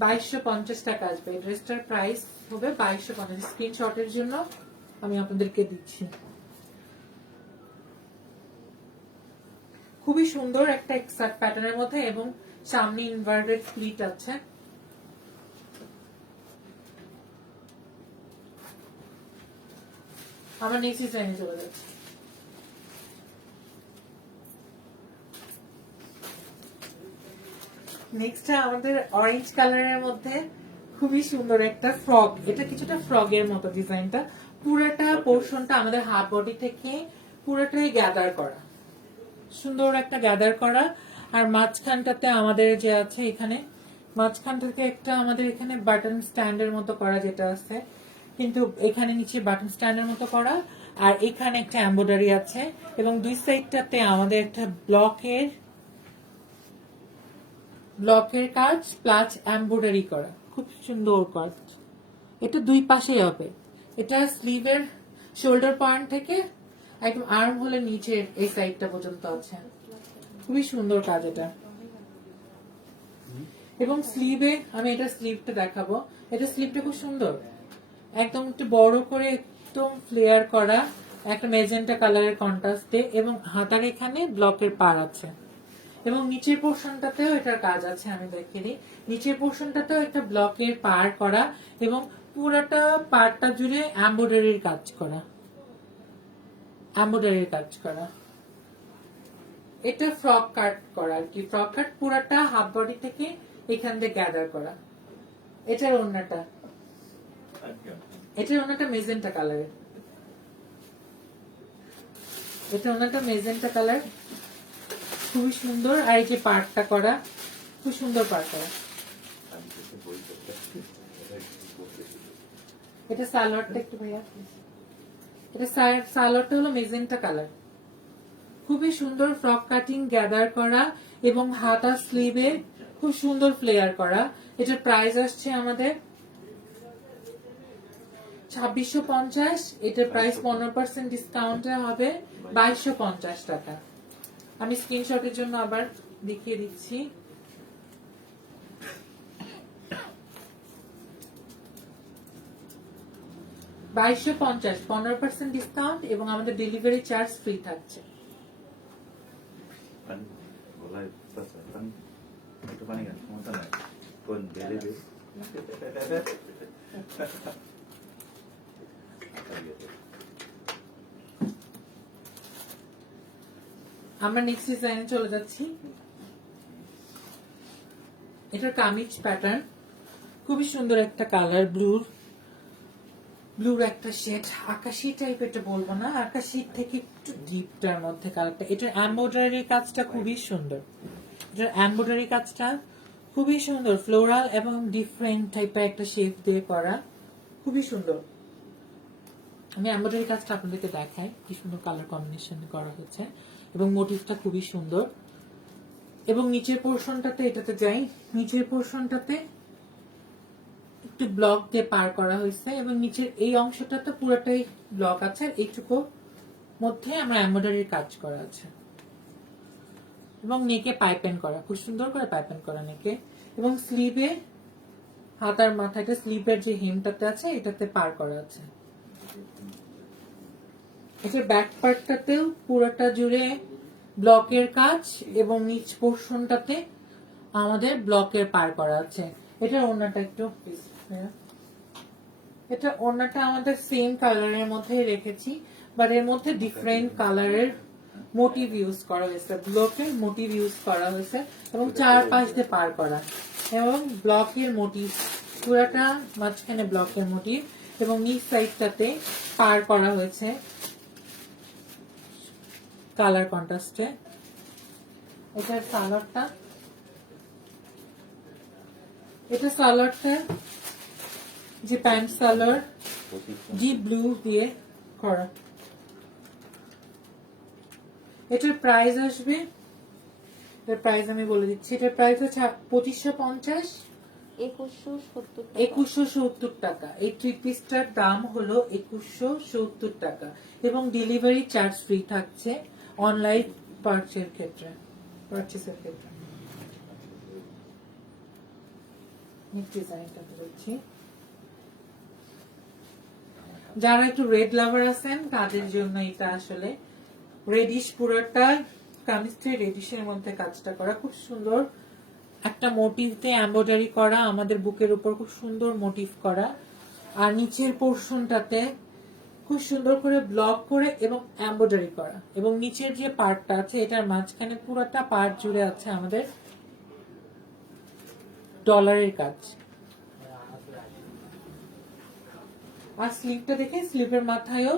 2250 টাকা আসবে। এই ড্রেসটার প্রাইস হবে 2250। স্ক্রিনশটের জন্য আমি আপনাদেরকে দিচ্ছি। খুবই সুন্দর একটা এক্সাক্ট প্যাটার্নের মধ্যে এবং সামনে ইনভার্টেড প্লিট আছে। আমরা নেক্সট ডিজাইনে চলে যাচ্ছি। নেক্সট আমাদের অরেঞ্জ কালারের মধ্যে খুবই সুন্দর একটা ফ্রক। এটা কিছুটা ফ্রগের মতো ডিজাইনটা। পুরোটা পোর্শনটা আমাদের হাফ বডি থেকে পুরোটাই গ্যাদার করা, সুন্দর একটা গ্যাদার করা। আর মাঝখানটাতে আমাদের যে আছে এখানে মাঝখান থেকে একটা আমাদের এখানে বাটন স্ট্যান্ডের মতো করা যেটা আছে, কিন্তু এখানে নিচে বাটন স্ট্যান্ডের মতো করা। আর এখানে একটা এমব্রয়ডারি আছে এবং দুই সাইডটাতে আমাদের একটা ব্লকের কাজ প্লাস এমব্রয়ডারি করা, খুব সুন্দর কাজ। এটা দুই পাশেই হবে। এটা স্লিভের শোল্ডার পয়েন্ট থেকে একদম আর্ম হলে নিচের এই সাইডটা পর্যন্ত আছে, খুবই সুন্দর কাজ এটা। এবং স্লিভে আমি এটা স্লিভটা দেখাবো। এটা স্লিভটা খুব সুন্দর, একদম একটু বড় করে একদম ফ্লেয়ার করা একটা মেজেন্টা কালারের কন্ট্রাস্টে এবং হাতার এখানে ব্লকের পার আছে এবং নিচের পোর্শনটাতেও এটার কাজ আছে। আমি দেখিয়ে দিই, নিচের পোর্শনটাতেও একটা ব্লকের পার করা এবং পুরাটা পারটা জুড়ে এমব্রয়ডারির কাজ করা, এমব্রয়ডারির কাজ করা। এটা ফ্রক কাট করা আর কি, ফ্রক কাট পুরাটা হাফ বডি থেকে এখান দিয়ে গ্যাদার করা। এটার ওড়নাটা, এটার ওড়নাটা মেজেন্টা কালারের, এটা ওড়নাটা মেজেন্টা কালার, খুবই সুন্দর। আর এই যে পার্টটা করা, খুব সুন্দর পার্ট করা। এটা সালোয়ারটা একটু ভাইয়া, এটা সালোয়ারটা হলো মেজেন্টা কালার, খুবই সুন্দর ফ্রক কাটিং গ্যাদার করা এবং হাতা স্লিভে খুব সুন্দর ফ্লেয়ার করা। এটার প্রাইস আসছে আমাদের 2650। এটার প্রাইস 15% ডিসকাউন্টে হবে 2250 টাকা। আমি স্ক্রিনশটের জন্য আবার দেখিয়ে দিচ্ছি। $2250, 15% ডিসকাউন্ট এবং আমাদের ডেলিভারি চার্জ ফ্রি থাকছে। আমরা নেক্সট ডিজাইনে চলে যাচ্ছি। এটার কামিজ প্যাটার্ন, খুবই সুন্দর একটা কালার, ব্লুর একটা শেড, আকাশি টাইপের, এটা বলবো না, আকাশি থেকে একটু ডিপটার মধ্যে কালারটা। এটার এমব্রয়ডারি কাজটা খুবই সুন্দর, এটার এমব্রয়ডারি কাজটা খুবই সুন্দর, ফ্লোরাল এবং ডিফারেন্ট টাইপের একটা শেপ দিয়ে করা, খুবই সুন্দর। আমি এমব্রয়ডারি কাজটা আপনাদেরকে দেখাই, কি সুন্দর কালার কম্বিনেশন করা হয়েছে এবং মোটিভটা খুবই সুন্দর। এবং নিচের পোর্শনটাতে, এটাতে যাই, নিচের পোর্শনটাতে একটু ব্লক দিয়ে পার করা হয়েছে এবং নিচের এই অংশটাতে পুরোটাই ব্লক আছে, এইটুকু মধ্যে আমরা এমব্রয়ডারির কাজ করা আছে এবং নেকে পাইপেন করা, খুব সুন্দর করে পাইপেন করা নেকে। এবং স্লিভে হাতার মাথাটা স্লিভের যে হেমটাতে আছে এটাতে পার করা আছে। এটার ব্যাক পার্টটাতেও পুরোটা জুড়ে ব্লকের কাজ এবং নিচ পোর্শনটাতে আমাদের ব্লকের পার করা আছে। এটার ওড়নাটা একটু, এটা ওড়নাটা আমাদের সেম কালারের মধ্যে রেখেছি, বাট এর মধ্যে ডিফারেন্ট কালারের মোটিভ ইউজ করা হয়েছে, ব্লকের মোটিভ ইউজ করা হয়েছে এবং চারপাশ দিয়ে পার করা এবং ব্লকের মোটিভ, পুরাটা মাঝখানে ব্লকের মোটিভ এবং নিচ সাইডটাতে পার করা হয়েছে কালার কন্ট্রাস্টে। এটার সালোয়ারটা, এটা সালোয়ারটা যে প্যান্ট সালোয়ার ডিপ ব্লু দিয়ে করা। এটার প্রাইস আসবে, এটার প্রাইস আমি বলে দিচ্ছি, এটার প্রাইস হচ্ছে 2550, 2170 টাকা। এই থ্রি পিসটার দাম হলো 2170 টাকা এবং ডেলিভারি চার্জ ফ্রি থাকছে অনলাইন পারচেসের ক্ষেত্রে। ডিজাইনটা বলছি, যারা একটু রেড লাভার আছেন তাদের জন্য এটা আসলে রেডিশ, পুরোটা কামিজটা রেডিশের মধ্যে কাজটা করা, খুব সুন্দর একটা মোটিভতে এমব্রয়ডারি করা, আমাদের বুকের উপর খুব সুন্দর মোটিভ করা, আর নিচের পোর্শনটাতে খুব সুন্দর করে ব্লক করে এবং এমব্রয়ডারি করা, এবং নিচের যে পার্টটা আছে এটার মাঝখানে পুরোটা পার্ট জুড়ে আছে আমাদের ডলারের কাজ। আর স্লিভটা দেখে স্লিভের মাথায়ও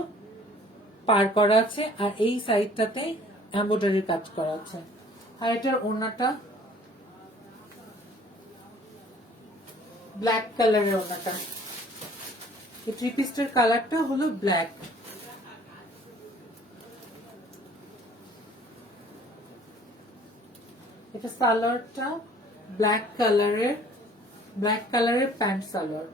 পার করা আছে, আর এই সাইডটাতে এমব্রয়ডারির কাজ করা আছে। আর এটার ওড়নাটা ব্ল্যাক কালারের ওড়নাটা, এই থ্রি পিসটার কালারটা হলো ব্ল্যাক। এটা সালোয়ারটা ব্ল্যাক কালারের প্যান্ট সালোয়ার,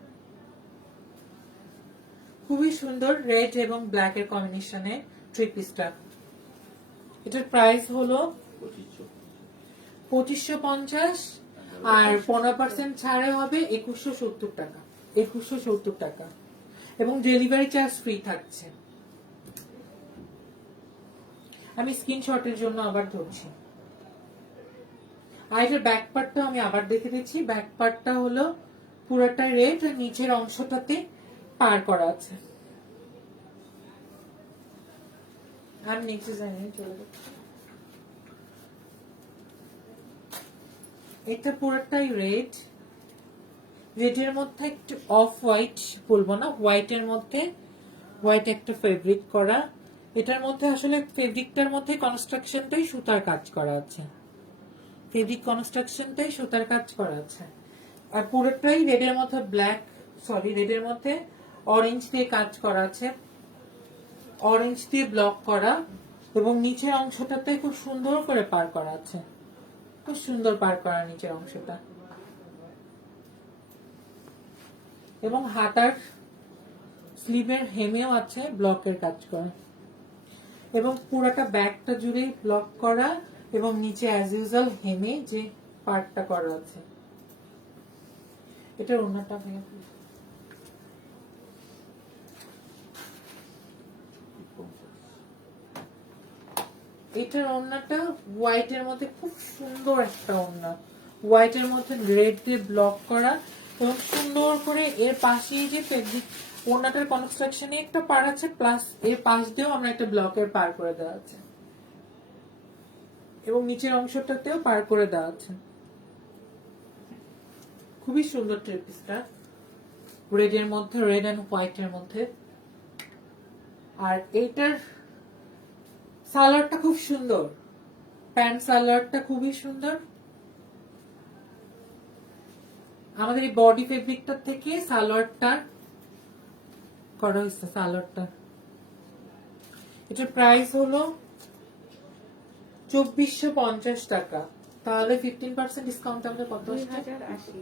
খুবই সুন্দর রেড এবং ব্ল্যাক এর কম্বিনেশনে থ্রি পিসটা। এটার প্রাইস হলো 2550 আর 15% ছাড়ে হবে 2170 টাকা, 2170 টাকা এবং ডেলিভারি চার্জ ফ্রি থাকছে। আমি স্ক্রিনশটের জন্য আবার ধরছি। আর এটার ব্যাক পার্টটা আমি আবার দেখে দিচ্ছি। ব্যাক পার্টটা হলো পুরোটা রেড আর নিচের অংশটাতে পার করা আছে। আমি নেক্সট ডিজাইনে চলে যাচ্ছি। এটা পুরোটাই রেড, রেডের মধ্যে একটু অফ হোয়াইট বলবো না, হোয়াইটের মধ্যে হোয়াইট একটা ফেব্রিক করা। এটার মধ্যে আসলে ফেব্রিকটার মধ্যে কনস্ট্রাকশনটাই সুতার কাজ করা আছে, ফেব্রিক কনস্ট্রাকশনটাই সুতার কাজ করা আছে। আর পুরোটাই রেডের মধ্যে রেডের মধ্যে অরেঞ্জ দিয়ে কাজ করা আছে, অরেঞ্জ দিয়ে ব্লক করা, এবং নিচের অংশটাতে খুব সুন্দর করে পার করা আছে, খুব সুন্দর পার করা নিচের অংশটা, এবং হাতার স্লিভের হেমেও আছে ব্লকের কাজ করা, এবং পুরাটা ব্যাগটা জুড়ে ব্লক করা, এবং নিচে অ্যাজ ইউজুয়াল হেমে যে পার্টটা করা আছে। এটার ওড়নাটা এটার ওড়নাটা হোয়াইটের মধ্যে খুব সুন্দর একটা ওড়না, হোয়াইটের মধ্যে রেড দিয়ে ব্লক করা, এবং সুন্দর করে এর পাশে যে ফেব্রিক ওড়নাটার কনস্ট্রাকশনে একটা পার আছে, প্লাস এর পাশ দিয়েও আমরা একটা ব্লকের পার করে দেওয়া আছে, এবং নিচের অংশটাতেও পার করে দেওয়া আছে। খুবই সুন্দর থ্রি পিসটা, রেড এর মধ্যে, রেড এন্ড হোয়াইট এর মধ্যে। আর এইটার সালোয়ারটা খুব সুন্দর, প্যান্ট সালোয়ারটা খুবই সুন্দর। আমাদের এই বডি ফেব্রিকটার থেকে সালোয়ারটা করা হয়েছে, সালোয়ারটা। এটার প্রাইস হলো 2450 টাকা, তাহলে 15% ডিসকাউন্ট আমাদের কত আসবে?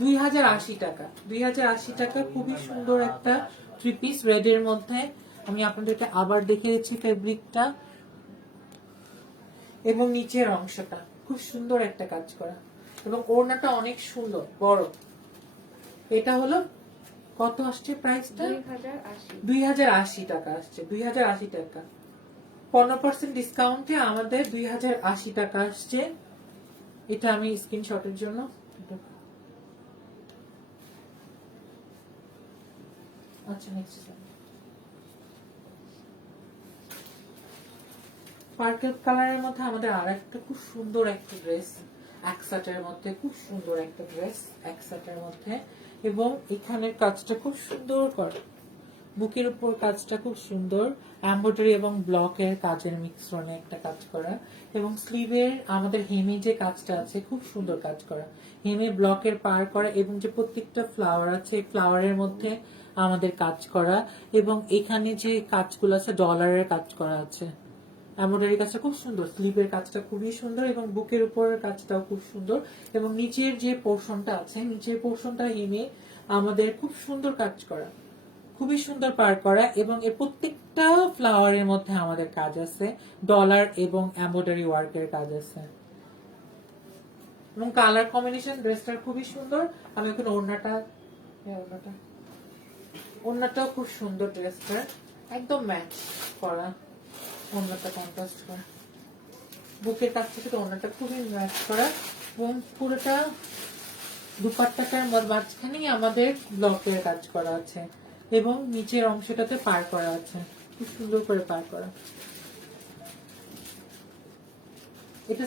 2080 টাকা। 2080 টাকা। খুবই সুন্দর একটা থ্রি পিস রেড এর মধ্যে। আমি আপনাদেরকে আবার দেখে দিচ্ছি ফেব্রিকটা এবং নিচের অংশটা খুব সুন্দর একটা কাজ করা, এবং ওড়নাটা অনেক সুন্দর বড়। এটা হলো কত আসছে প্রাইসটা? 2080 টাকা আসছে, 2080 টাকা। 15% ডিসকাউন্টে আমাদের 2080 টাকা আসছে। এটা আমি স্ক্রিনশটের জন্য আচ্ছা নেক্সট পার্পল কালারের মধ্যে আমাদের আর একটা খুব সুন্দর একটা ড্রেস, একসাটের মধ্যে খুব সুন্দর একটা ড্রেস একসাটের মধ্যে, এবং এখানের কাজটা খুব সুন্দর করে বুকের উপর কাজটা খুব সুন্দর, এমব্রয়ডারি এবং ব্লকের কাজের মিশ্রণে একটা কাজ করা, এবং স্লিভের আমাদের হেমে যে কাজটা আছে খুব সুন্দর কাজ করা, হেমে ব্লকের পার করা, এবং যে প্রত্যেকটা ফ্লাওয়ার আছে ফ্লাওয়ারের মধ্যে আমাদের কাজ করা, এবং এখানে যে কাজগুলো আছে ডলারের কাজ করা আছে। এমব্রয়ডারি কাজটা খুব সুন্দর, স্লিভের কাজটা খুবই সুন্দর, এবং বুকের উপরের কাজটাও খুব সুন্দর, এবং নিচের যে পোর্শনটা আছে নিচের পোর্শনটা হেমে আমাদের খুব সুন্দর কাজ করা, খুবই সুন্দর পার করা, এবং এর প্রত্যেকটা ফ্লাওয়ারের মধ্যে আমাদের কাজ আছে, ডলার এবং এমব্রয়ডারি ওয়ার্কের কাজ আছে, এবং কালার কম্বিনেশন ড্রেসটার খুবই সুন্দর। আমি এখন ওড়নাটাও খুব সুন্দর, ড্রেসটার একদম ম্যাচ করা, ওড়নাটা কন্ট্রাস্ট করা, বুকের কাছটা সাথে ওড়নাটা খুবই ম্যাচ করা, এবং পুরোটা দুপাট্টাটার মাঝখানেই আমাদের ব্লকের কাজ করা আছে, এবং নিচের অংশটাতে পার করা আছে, খুব সুন্দর করে পার করা। এটা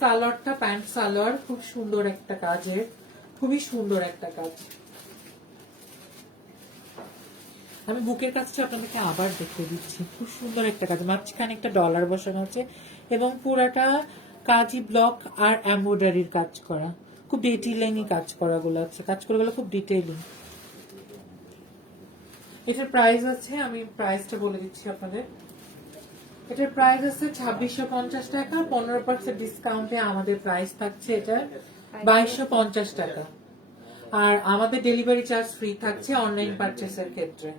সালোয়ারটা প্যান্ট সালোয়ার, খুব সুন্দর একটা কাজের, খুবই সুন্দর একটা কাজ। আমি বুকের কাজটা আপনাদেরকে আবার দেখে দিচ্ছি, খুব সুন্দর একটা কাজ, মাঝখানে একটা ডলার বসানো আছে, এবং পুরাটা কাজই ব্লক আর এমব্রয়ডারির কাজ করা, খুব ডিটেইলিং কাজ করাগুলো আছে, কাজ করাগুলো খুব ডিটেইলিং। এটার প্রাইস আছে, আমি প্রাইসটা বলে দিচ্ছি আপনাদের। এটার প্রাইস আছে 2650 টাকা, 15% ডিসকাউন্টে আমাদের প্রাইস থাকছে এটা 2250 টাকা, আর আমাদের ডেলিভারি চার্জ ফ্রি থাকছে অনলাইন পারচেসের ক্ষেত্রে।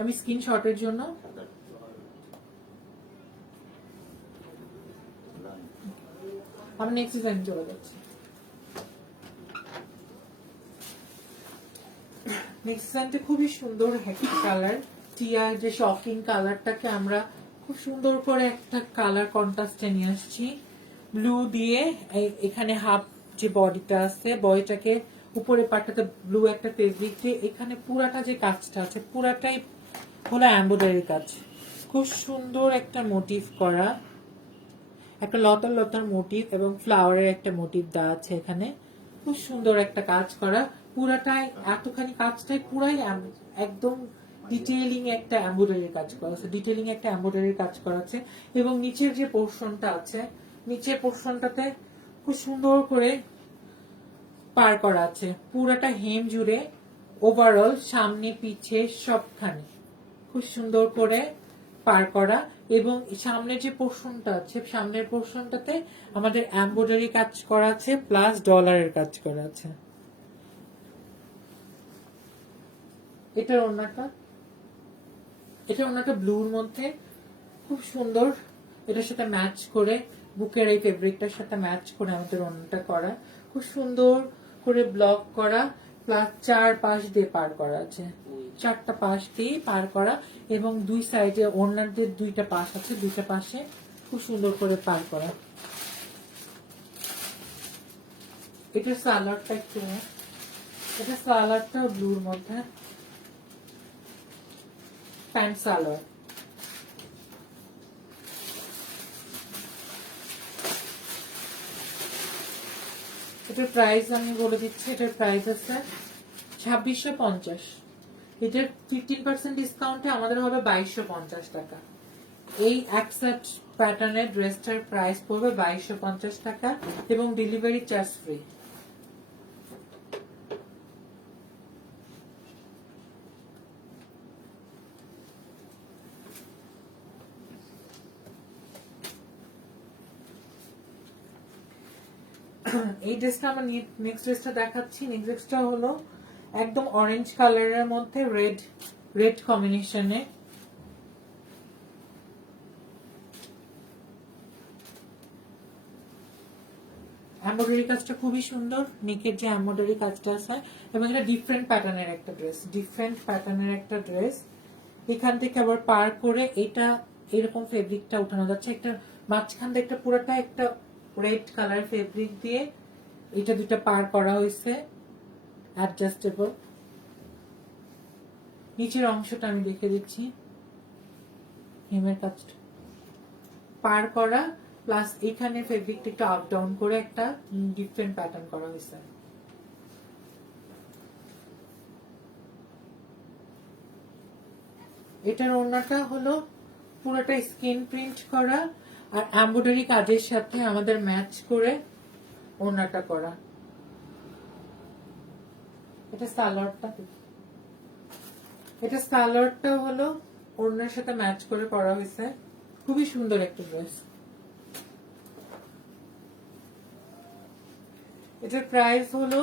আমি স্ক্রিনশটের জন্য আমি নেক্সট ডিজাইন চলে যাচ্ছি। নেক্সট ডিজাইনটা খুবই সুন্দর, হ্যাপি কালার, টিয়া যে শকিং কালারটাকে আমরা খুব সুন্দর করে একটা কালার কন্ট্রাস্টে নিয়ে আসছি, ব্লু দিয়ে। এখানে হাফ যে বডিটা আছে, বডিটাকে উপরে পাটটাতে ব্লু একটা ফেব্রিক দিয়ে, এখানে পুরাটা যে কাজটা আছে পুরাটাই হলো এমব্রয়ডারি কাজ, খুব সুন্দর একটা মোটিভ করা, একটা লতার লতার মোটিভ এবং ফ্লাওয়ারের একটা মোটিভ দেওয়া আছে এখানে, খুব সুন্দর একটা কাজ করা, পুরাটাই এতখানি কাজটাই পুরাই একদম ডিটেইলিং একটা এমব্রয়ডারি কাজ করা আছে, ডিটেইলিং একটা এমব্রয়ডারি কাজ করা আছে, এবং নিচের যে পোর্শনটা আছে নিচের পোর্শনটাতে খুব সুন্দর করে পার করা আছে, পুরাটা হেম জুড়ে ওভারঅল সামনে পিছে সবখানে খুব সুন্দর করে পার করা, এবং সামনের যে পোর্শনটা আছে সামনের পোর্শনটাতে আমাদের এমব্রয়ডারি কাজ করা আছে প্লাস ডলারের কাজ করা আছে। এটার ওড়নাটা ব্লুর মধ্যে খুব সুন্দর, এটার সাথে ম্যাচ করে বুকের এই ফেব্রিকটার সাথে ম্যাচ করে আমাদের ওড়নাটা করা, খুব সুন্দর করে ব্লক করা, প্লাস 4 পাশ দিয়ে পার করা আছে, 4টা পাশ দিয়ে পার করা, এবং দুই সাইডে ওড়নার যে 2টা পাশ আছে 2টা পাশে খুব সুন্দর করে পার করা। এটার সালোয়ারটা ব্লুর মধ্যে, প্যান্ট সালোয়ার। এটার প্রাইস আমি বলে দিচ্ছি, এটার প্রাইস আছে 2650, এটার 15% ডিসকাউন্টে আমাদের হবে 2250 টাকা। এই একসেট প্যাটার্নের ড্রেসটার প্রাইস পড়বে 2250 টাকা, এবং ডেলিভারি চার্জ ফ্রি। এই ড্রেসটা আমরা নেক্সট ড্রেসটা দেখাচ্ছি। নেক্সট ড্রেসটা হলো একদম অরেঞ্জ কালারের মধ্যে রেড কম্বিনেশনে, এমব্রয়ডারি কাজটা খুবই সুন্দর, নেকের যে এমব্রয়ডারি কাজটা আছে, এবং এটা ডিফারেন্ট প্যাটার্নের একটা ড্রেস, এখান থেকে আবার পার করে এটা এরকম ফেব্রিকটা উঠানো যাচ্ছে, একটা মাঝখান দিয়ে একটা পুরোটা একটা রেড কালার ফেব্রিক দিয়ে এটা 2টা পার করা হয়েছে অ্যাডজাস্টেবল। নিচের অংশটা আমি দেখে দিচ্ছি, হেমের কাজটা পার করা, প্লাস এখানে ফেব্রিকটা একটু আপ ডাউন করে একটা ডিফারেন্ট প্যাটার্ন করা হয়েছে। এটার ওড়নাটা হলো পুরোটা স্ক্রিন প্রিন্ট করা আর এমব্রয়ডারি কাজের সাথে আমাদের ম্যাচ করে ওড়নাটা করা। এটা সালোয়ারটা হলো ওড়নার সাথে ম্যাচ করে করা হয়েছে, খুবই সুন্দর একটা ড্রেস। এটার প্রাইস হলো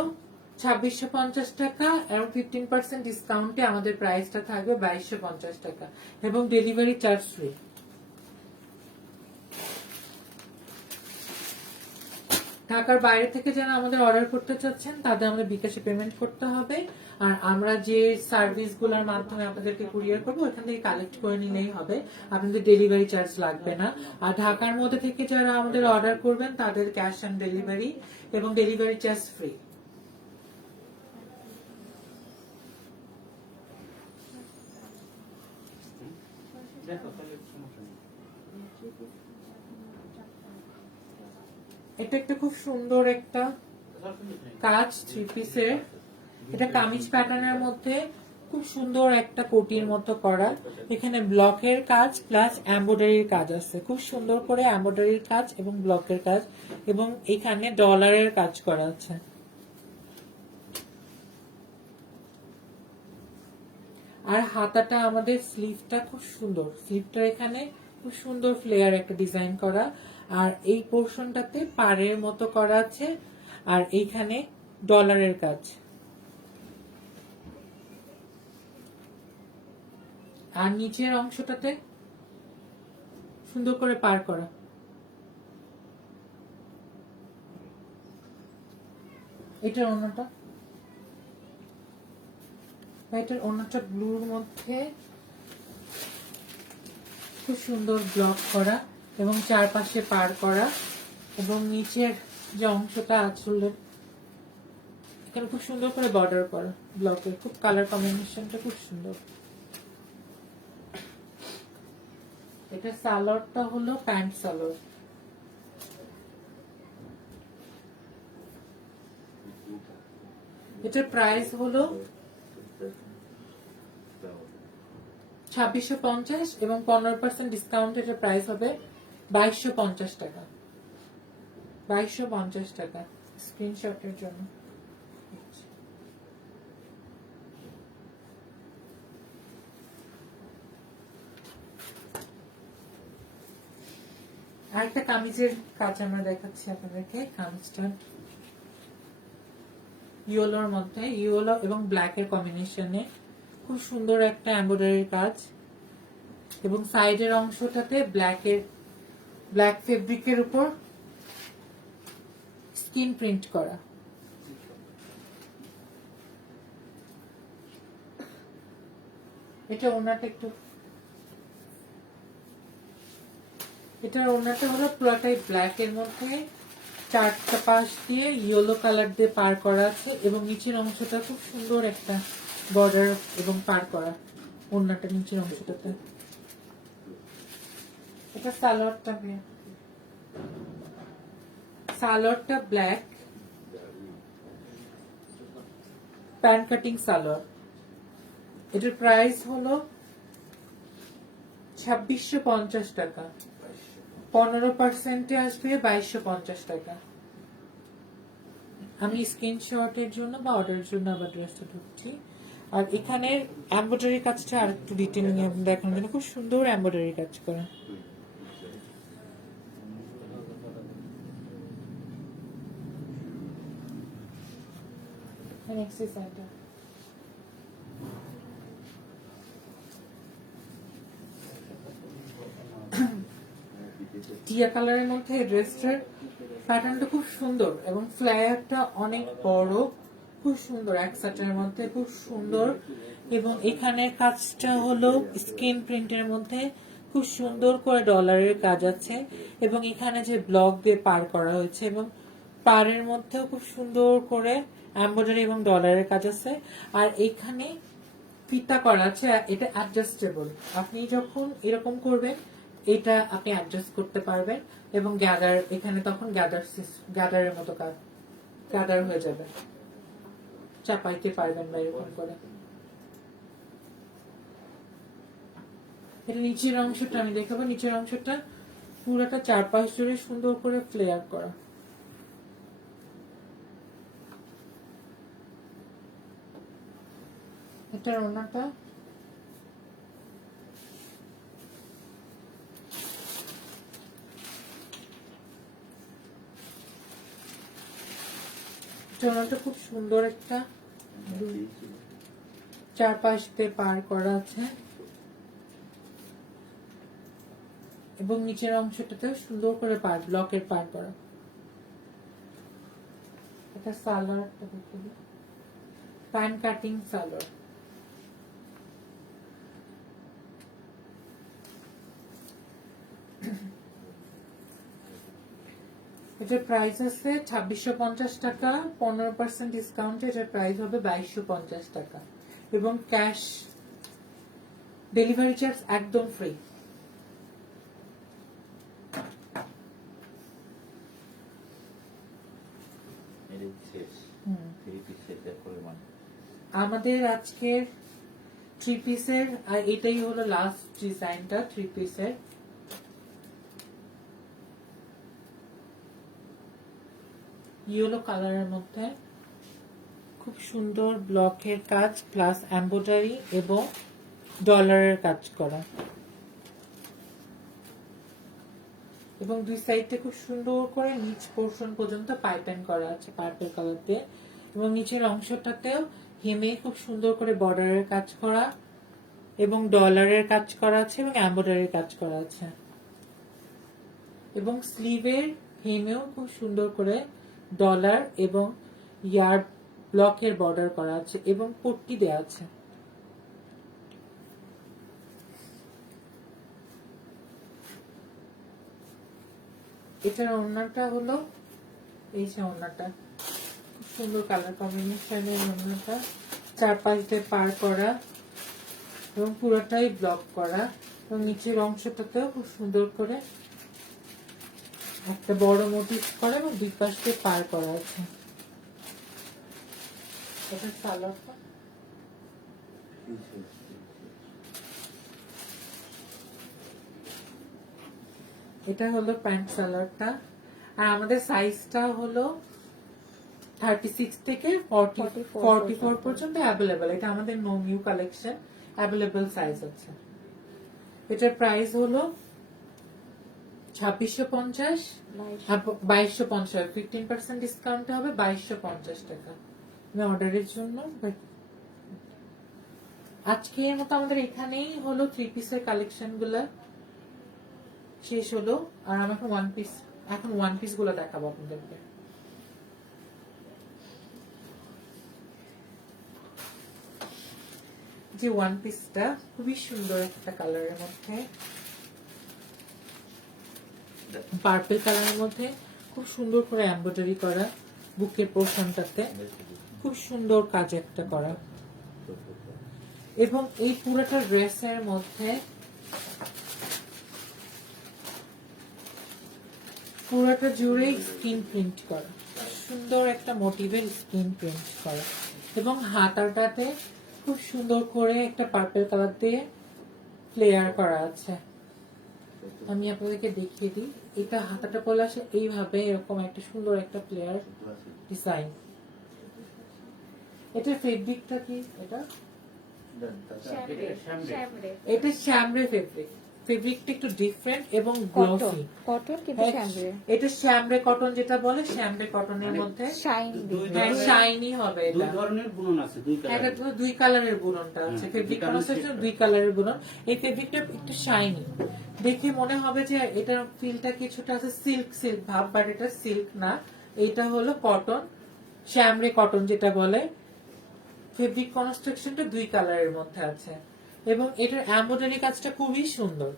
2650 টাকা এবং 15% ডিসকাউন্টে আমাদের প্রাইসটা থাকবে 2250 টাকা এবং ডেলিভারি চার্জ ফ্রি। ঢাকার বাইরে থেকে যারা আমাদের অর্ডার করতে চাচ্ছেন তাদের আমাদের বিকাশে পেমেন্ট করতে হবে, আর আমরা যে সার্ভিসগুলোর মাধ্যমে আপনাদেরকে কুরিয়ার করবো ওখান থেকে কালেক্ট করে নিলেই হবে, আপনাদের ডেলিভারি চার্জ লাগবে না। আর ঢাকার মধ্যে থেকে যারা আমাদের অর্ডার করবেন তাদের ক্যাশ অন ডেলিভারি এবং ডেলিভারি চার্জ ফ্রি। দেখো তাহলে সমস্যা নেই। এটা একটা খুব সুন্দর একটা কাজ থ্রি পিসের, এটা কামিজ প্যাটার্নের মধ্যে খুব সুন্দর একটা কোটির মতো করা। এখানে ব্লকের কাজ প্লাস এমব্রয়ডারির কাজ আছে, খুব সুন্দর করে এমব্রয়ডারির কাজ এবং ব্লকের কাজ, এবং এখানে ডলারের কাজ করা আছে। আর হাতাটা আমাদের স্লিভটা খুব সুন্দর, স্লিভটা এখানে খুব সুন্দর ফ্লেয়ার একটা ডিজাইন করা, আর এই পোর্শনটাতে পাড়ের মতো করা আছে, আর এইখানে ডলারের কাজ। আর নিচের অংশটাতে সুন্দর করে পার করা। এটার অন্যটা ব্লুর মধ্যে খুব সুন্দর ব্লক করা এবং চারপাশে পার করা, এবং নিচের যে অংশটা আসলে এখানে খুব সুন্দর করে বর্ডার করা ব্লকের, খুব কালার কম্বিনেশনটা খুব সুন্দর। এটা সালোয়ারটা হলো প্যান্ট সালোয়ার। এটার প্রাইস হলো 2650 এবং 15% ডিসকাউন্ট এটার প্রাইস হবে 2250 টাকা। 2250 টাকা স্ক্রিনশটের জন্য। আরেকটা কামিজের কাজ আমরা দেখাচ্ছি আপনাদেরকে। কামিজটা ইয়েলোর মধ্যে, ইয়েলো এবং ব্ল্যাক এর কম্বিনেশনে খুব সুন্দর একটা এমব্রয়ডারির কাজ, এবং সাইডের অংশটাতে ব্ল্যাক ফেব্রিকের উপর স্কিন প্রিন্ট করা। এটার ওড়নাটা হলো পুরোটাই ব্ল্যাক এর মধ্যে চারটা পাশ দিয়ে ইয়েলো কালার দিয়ে পার করা আছে, এবং নিচের অংশটা খুব সুন্দর একটা বর্ডার এবং পার করা ওড়নাটা নিচের অংশটাতে। এটা সালোয়ারটা ব্ল্যাক প্যান্ট কাটিং সালোয়ার। এটার প্রাইস হলো 2650 টাকা, 15% আসবে 2250 টাকা। আমি স্ক্রিনশটের জন্য বা অর্ডারের জন্য আবার ড্রেসটা ঢুকছি। আর এখানে এমব্রয়ডারি কাজটা আর একটু ডিটেইলিং দেখানোর জন্য খুব সুন্দর এমব্রয়ডারি কাজ করা। টিয়া কালারের মধ্যে ড্রেসটার প্যাটার্নটা খুব সুন্দর এবং ফ্লেয়ারটা অনেক বড়, খুব সুন্দর, এক সাইডের মধ্যে খুব সুন্দর, এবং এখানের কাজটা হলো স্ক্রিন প্রিন্টের মধ্যে খুব সুন্দর করে ডলারের কাজ আছে, এবং এখানে যে ব্লক দিয়ে পার করা হয়েছে এবং পাড়ের মধ্যেও খুব সুন্দর করে এমব্রয়ডারি এবং ডলারের কাজ আছে। আর এখানে ফিতা করা আছে, এটা অ্যাডজাস্টেবল, আপনি যখন এরকম করবেন এটা আপনি অ্যাডজাস্ট করতে পারবেন এবং গ্যাদার এখানে তখন গ্যাদারের মতো গ্যাদার হয়ে যাবে, চাপাইতে পারবেন বা এরকম করে। এটা নিচের অংশটা আমি দেখাবো। নিচের অংশটা পুরোটা চারপাশ জুড়ে সুন্দর করে ফ্লেয়ার করা। এটার ওড়নাটা ওড়নাটা খুব সুন্দর একটা চারপাশ দিয়ে পার করা আছে এবং নিচের অংশটাতে সুন্দর করে ব্লকের পার করা। এটা সালোয়ারটা দেখে দিই, প্যান কাটিং সালোয়ার। এটার প্রাইস আছে 2650 টাকা, 15% ডিসকাউন্টে এটার প্রাইস হবে 2250 টাকা এবং ক্যাশ ডেলিভারি চার্জ একদম ফ্রি। আমাদের আজকের 3 পিসের এটাই হলো লাস্ট ডিজাইনটা 3 পিসের। ইয়েলো কালারের মধ্যে খুব সুন্দর ব্লকের কাজ প্লাস এমব্রয়ডারি এবং ডলারের কাজ করা এবং দুই সাইডে খুব সুন্দর করে নিচ পোর্শন পর্যন্ত পাইপিং করা আছে পার্পল কালার দিয়ে এবং নিচের অংশটাতেও হেমে খুব সুন্দর করে বর্ডারের কাজ করা এবং ডলারের কাজ করা আছে এবং এমব্রয়ডারির কাজ করা আছে এবং স্লিভের হেমেও খুব সুন্দর করে ডলার এবং ইয়ার্ড ব্লকের বর্ডার করা আছে এবং পট্টি দেওয়া আছে। এটার ওড়নাটা হলো এই যে ওড়নাটা খুব সুন্দর কালার কম্বিনেশনের ওড়নাটা, চারপাশ দিয়ে পার করা এবং পুরোটাই ব্লক করা এবং নিচের অংশটাতেও খুব সুন্দর করে একটা বড় মোটিভ করা এবং দুই পাশ দিয়ে পার করা আছে। এটা সালোয়ারটা এটা হলো প্যান্ট সালোয়ারটা আর আমাদের সাইজটা হলো 36 থেকে 44 পর্যন্ত অ্যাভেলেবেল। এটা আমাদের নিউ কালেকশন, অ্যাভেলেবেল সাইজ আছে। এটার প্রাইস হলো 2650, 2250, 15% ডিসকাউন্ট হবে 2250 টাকা অর্ডারের জন্য। আজকের মতো আমাদের এখানেই হলো 3 পিসের কালেকশন গুলা শেষ হলো আর আমি এখন ওয়ান পিস গুলো দেখাবো আপনাদেরকে। যে ওয়ান পিসটা খুবই সুন্দর একটা কালারের মধ্যে, পার্পল কালারের মধ্যে খুব সুন্দর করে এমব্রয়ডারি করা, বুকের পোর্শনটাতে খুব সুন্দর কাজ একটা করা এবং এই পুরোটা ড্রেসের মধ্যে পুরোটা জুড়ে স্ক্রিন প্রিন্ট করা, সুন্দর একটা মোটিভের স্ক্রিন প্রিন্ট করা এবং হাতাটাতে খুব সুন্দর করে একটা পার্পল কালার দিয়ে ফ্লেয়ার করা আছে। আমি আপনাদেরকে দেখিয়ে দিই, এটা হাতাটা পড়লে আসে এইভাবে এরকম একটা সুন্দর একটা ফ্লেয়ার ডিজাইন। এটা ফেব্রিকটা কি? এটা শ্যামরে ফেব্রিক। ফেব্রিকটা একটু ডিফারেন্ট এবং গ্লসি কটন কিন্তু শ্যামরে। এটা শ্যামরে কটন যেটা বলে, শ্যামরে কটনের মধ্যে শাইনি হবে। এটা দুই ধরনের বুনন আছে, এটা দুই কালারের বুননটা আছে, ফেব্রিক কনস্ট্রাকশন দুই কালারের বুনন। এই ফেব্রিকটা একটু শাইনি, দেখে মনে হবে যে এটার ফিলটা কিছুটা আছে সিল্ক ভাব, বাট এটা সিল্ক না, এটা হলো কটন, শ্যামরে কটন যেটা বলে। ফেব্রিক কনস্ট্রাকশনটা দুই কালারের মধ্যে আছে এবং এটার এমব্রয়ডারি কাজটা খুবই সুন্দর।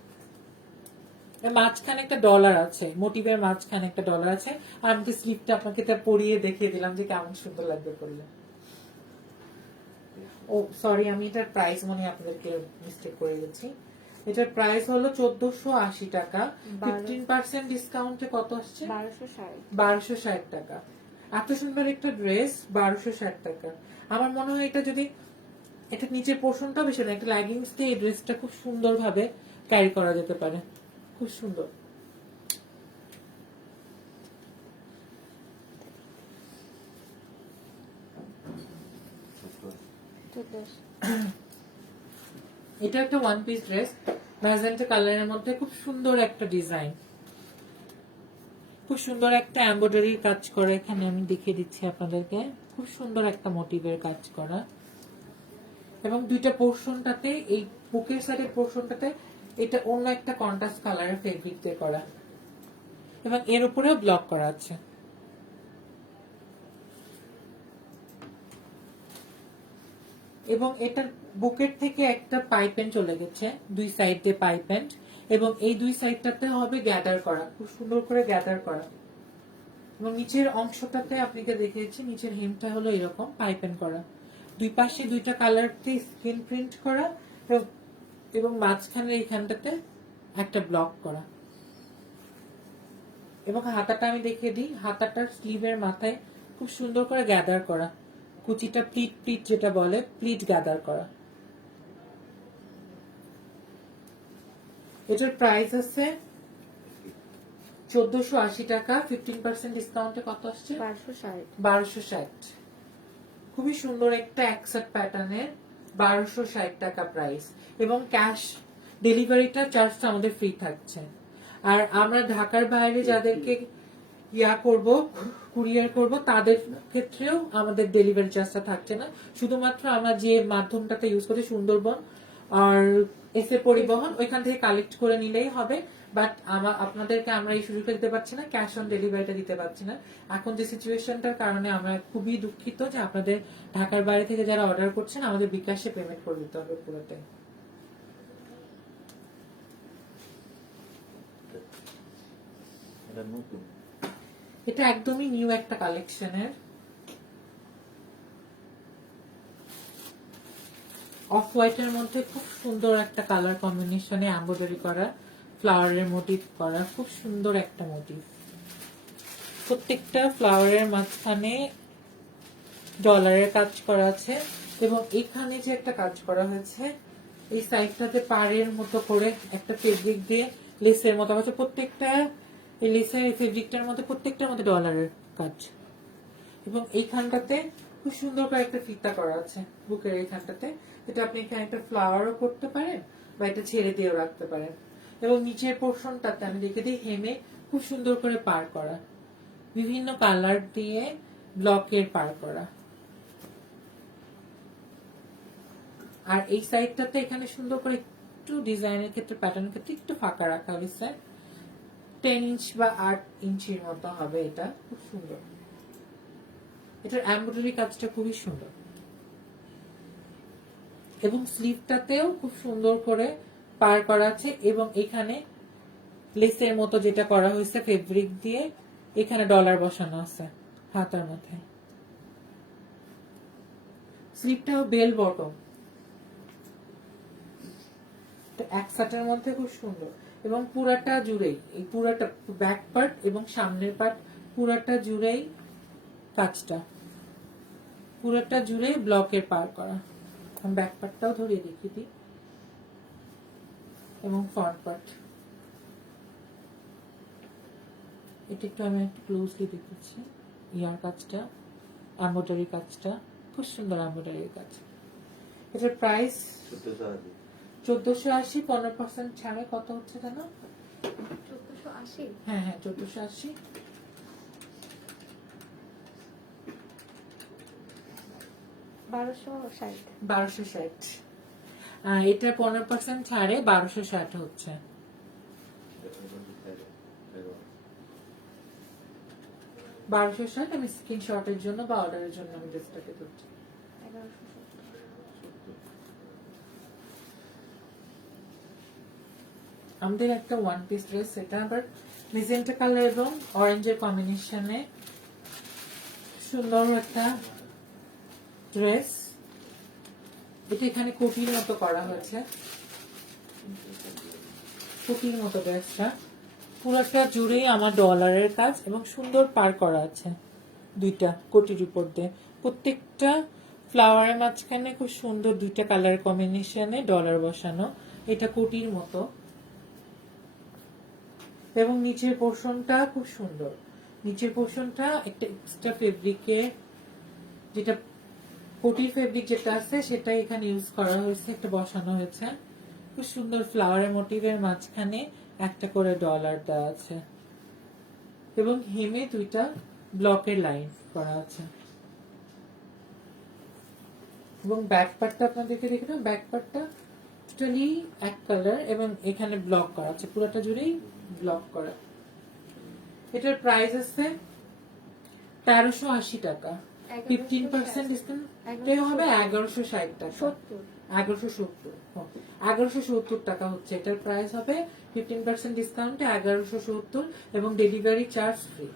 মাঝখানে একটা ডলার আছে, মোটিভের মাঝখানে একটা ডলার আছে আর আমি স্লিপটা আপনাকে পরিয়ে দেখিয়ে দিলাম যে কেমন সুন্দর লাগবে পরলে। ও সরি, আমি এটার প্রাইস মনে আপনাদেরকে মিস্টেক করে গেছি। এটার প্রাইস হলো 1480 টাকা। 12 15% ডিসকাউন্টে কত আসছে? 1260। 1260 টাকা। এত সুন্দর একটা ড্রেস 1260 টাকা। আমার মনে হয় এটা যদি এটা নিচের পোর্শনটা বেশি না, একটা লেগিংস দিয়ে এই ড্রেসটা খুব সুন্দর ভাবে ক্যারি করা যেতে পারে, খুব সুন্দর। এটা একটা ওয়ান পিস ড্রেস, ম্যাজেন্টা কালারের মধ্যে খুব সুন্দর একটা ডিজাইন, খুব সুন্দর একটা এমব্রয়ডারি কাজ করা। এখানে আমি দেখিয়ে দিচ্ছি আপনাদেরকে, খুব সুন্দর একটা মোটিভের কাজ করা। এবং দুইটা পোর্শনটাতে, এই বুকের সাইডের পোর্শনটাতে এটা অন্য একটা কন্ট্রাস্ট কালারের ফেব্রিক দিয়ে করা, এবং এর উপরেও ব্লক করা আছে। এবং এটার বুকের থেকে একটা পাইপেন চলে গেছে, দুই সাইড দিয়ে পাইপেন, এবং এই দুই সাইডটাতে হবে গ্যাদার করা, খুব সুন্দর করে গ্যাদার করা। এবং নিচের অংশটাতে আপনাকে দেখিয়েছি, নিচের হেমটা হলো এরকম পাইপেন করা, দুই পাশে দুইটা কালারকে স্ক্রিন প্রিন্ট করা, এবং মাঝখানে এইখানটাতে একটা ব্লক করা। এবং হাতাটা আমি দেখিয়ে দিই, হাতাটার স্লিভের মাথায় খুব সুন্দর করে গ্যাদার করা, কুচিটা প্লিট প্লিট যেটা বলে, প্লিট গ্যাদার করা। এটার প্রাইস আছে 1480 টাকা। 15% ডিসকাউন্টে কত আসছে? 1260। 1260। খুবই সুন্দর একটা অ্যাকসেট প্যাটার্নের 1260 টাকা প্রাইস, এবং ক্যাশ ডেলিভারিটা চার্জটা আমাদের ফ্রি থাকছে। আর আমরা ঢাকার বাইরে যাদেরকে কুরিয়ার করব তাদের ক্ষেত্রেও আমাদের ডেলিভারি চার্জটা থাকছে না, শুধুমাত্র আমরা যে মাধ্যমটাতে ইউজ করছি সুন্দরবন আর এসে পরিবহন, ওইখান থেকে কালেক্ট করে নিলেই হবে। বাট আপনাদেরকে আমরা এই সুযোগটা দিতে পারছি না, ক্যাশ অন ডেলিভারিটা দিতে পারছি না। এখন যে সিচুয়েশনটার কারণে আমরা খুবই দুঃখিত যে আপনাদের ঢাকার বাইরে থেকে যারা অর্ডার করছেন আমাদের বিকাশে পেমেন্ট করে দিতে হবে পুরোটাই। এটা নতুন, এটা একদমই নিউ একটা কালেকশনের অফ হোয়াইটের মধ্যে খুব সুন্দর একটা কালার কম্বিনেশনে এমব্রয়ডারি করা, ফ্লাওয়ারের মোটিভ করা, খুব সুন্দর একটা মোটিভ। প্রত্যেকটা ফ্লাওয়ারের মাঝখানে ডলারের কাজ করা আছে, এবং এখানে যে একটা কাজ করা হয়েছে এই সাইডটাতে পাড়ের মতো করে একটা ফেব্রিক দিয়ে লেসের মতো আছে, প্রত্যেকটা এই লেসের ফেব্রিকটার মধ্যে প্রত্যেকটার মধ্যে ডলারের কাজ। এবং এইখানটাতে খুব সুন্দর করে একটা ফিতা করা আছে বুকের এইখানটাতে, এটা আপনি এখানে একটা ফ্লাওয়ারও করতে পারেন বা এটা ছেড়ে দিয়েও রাখতে পারেন। এবং নিচের পোর্শনটাতে আমি দেখে দিই হেমে খুব সুন্দর করে পার করা, বিভিন্ন কালার দিয়ে ব্লকের পার করা। আর এই সাইডটাতে এখানে সুন্দর করে একটু ডিজাইনের ক্ষেত্রে প্যাটার্নের ক্ষেত্রে একটু ফাঁকা রাখা হয়েছে, 10 ইঞ্চ বা 8 ইঞ্চির মতো হবে। এটা খুব সুন্দর, এটার এমব্রয়ডারি কাজটা খুবই সুন্দর, এবং স্লিভটাতেও খুব সুন্দর করে পার করা আছে, এবং এখানে লেসের মতো যেটা করা হয়েছে ফেব্রিক দিয়ে, এখানে ডলার বসানো আছে হাতার মধ্যে। স্লিভটাও বেল বটম, একসাথের মধ্যে খুব সুন্দর, এবং পুরাটা জুড়েই এই পুরাটা ব্যাক পার্ট এবং সামনের পার্ট পুরাটা জুড়েই কাজটা, পুরাটা জুড়ে ব্লকের পার করা। ব্যাক পার্টটাও ধরিয়ে দেখিয়ে দিই, এবং ফ্রন্ট পার্ট এটা একটু আমি একটু ক্লোজলি দেখেছি। ইয়ার কাজটা, এমব্রয়ডারি কাজটা খুব সুন্দর, এমব্রয়ডারি কাজ। এটার প্রাইস 1480। 15% ছাড়ে কত হচ্ছে জানো? 1480। হ্যাঁ হ্যাঁ 1480। 1260। 1260। এটা 15% ছাড়ে 1260 হচ্ছে। 1260 আমি স্ক্রিনশটের জন্য বা অর্ডারের জন্য আমি ড্রেসটাকে ধরছি। 1160। আমাদের একটা ওয়ান পিস ড্রেস, এটা আবার মেজেন্টা কালার এবং অরেঞ্জের কম্বিনেশনে সুন্দর একটা ড্রেস। এটা এখানে কোটির মতো করা হয়েছে, কুটির মতো ড্রেসটা পুরোটা জুড়েই আমার ডলারের কাজ এবং সুন্দর পার করা আছে দুইটা কোটির উপর দিয়ে প্রত্যেকটা ফ্লাওয়ারের মাঝখানে খুব সুন্দর দুইটা কালার কম্বিনেশনে ডলার বসানো এটা কোটির মতো এবং নিচের পোর্শনটা খুব সুন্দর নিচের পোর্শনটা একটা এক্সট্রা ফেব্রিকের যেটা কোটির ফেব্রিক যেটা আছে সেটা এখানে ইউজ করা হয়েছে একটা বসানো হয়েছে খুব সুন্দর ফ্লাওয়ারের মোটিভের মাঝখানে একটা করে ডলার দেওয়া আছে এবং হেমে দুইটা ব্লকের লাইন করা আছে এবং ব্যাক পার্টটা আপনাদেরকে দেখে দাও ব্যাক পার্টটা টোটালি এক কালার এবং এখানে ব্লক করা আছে পুরোটা জুড়েই ব্লক করা এটার প্রাইস আছে 1380 টাকা 15% ডিসকাউন্ট হবে 1160 টাকা 1170 টাকা হচ্ছে এটার প্রাইস হবে 15% ডিসকাউন্টে 1170 এবং ডেলিভারি চার্জ ফ্রি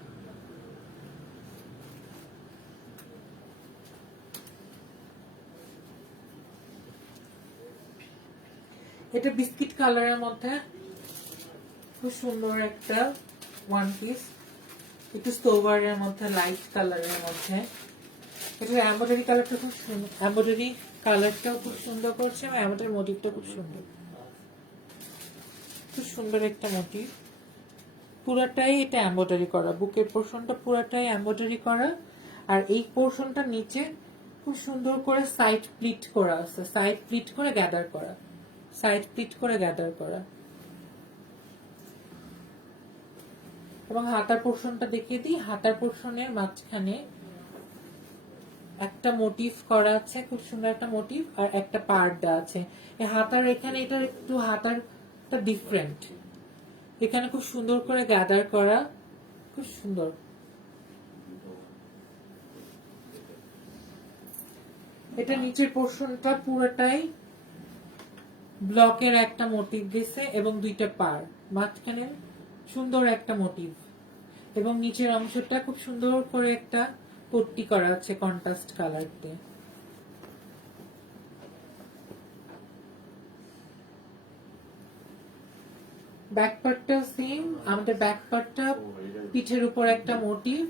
এটা বিস্কিট কালারের মধ্যে খুব সুন্দর একটা ওয়ান পিস একটু স্টোভারের মধ্যে লাইট কালারের মধ্যে এটা এমব্রয়ডারি কালারটা খুব সুন্দর এমব্রয়ডারি কালারটাও খুব সুন্দর করছে এবং এমব্রয়ডারি মোটিভটা খুব সুন্দর একটা মোটিভ পুরাটাই এটা এমব্রয়ডারি করা বুকের পোর্শনটা পুরাটাই এমব্রয়ডারি করা আর এই পোর্শনটা নিচে খুব সুন্দর করে সাইড প্লিট করা আছে সাইড প্লিট করে গ্যাদার করা এবং হাতার পোর্শনটা দেখিয়ে দিই হাতার পোর্শনের মাঝখানে একটা মোটিভ করা আছে খুব সুন্দর একটা মোটিভ আর একটা পার্ট দেওয়া আছে এই হাতার এখানে এটা একটু হাতারটা ডিফারেন্ট এখানে খুব সুন্দর করে গ্যাদার করা খুব সুন্দর এটা নিচের পোর্শনটা পুরোটাই ব্লকের একটা মোটিভ দিছে এবং দুইটা পার মাঝখানে সুন্দর একটা মোটিভ এবং নিচের অংশটা খুব সুন্দর করে একটা পট্টি করা আছে কন্ট্রাস্ট কালার দিয়ে ব্যাক পার্টটা সেম আমাদের ব্যাক পার্টটা পিঠের উপর একটা মোটিভ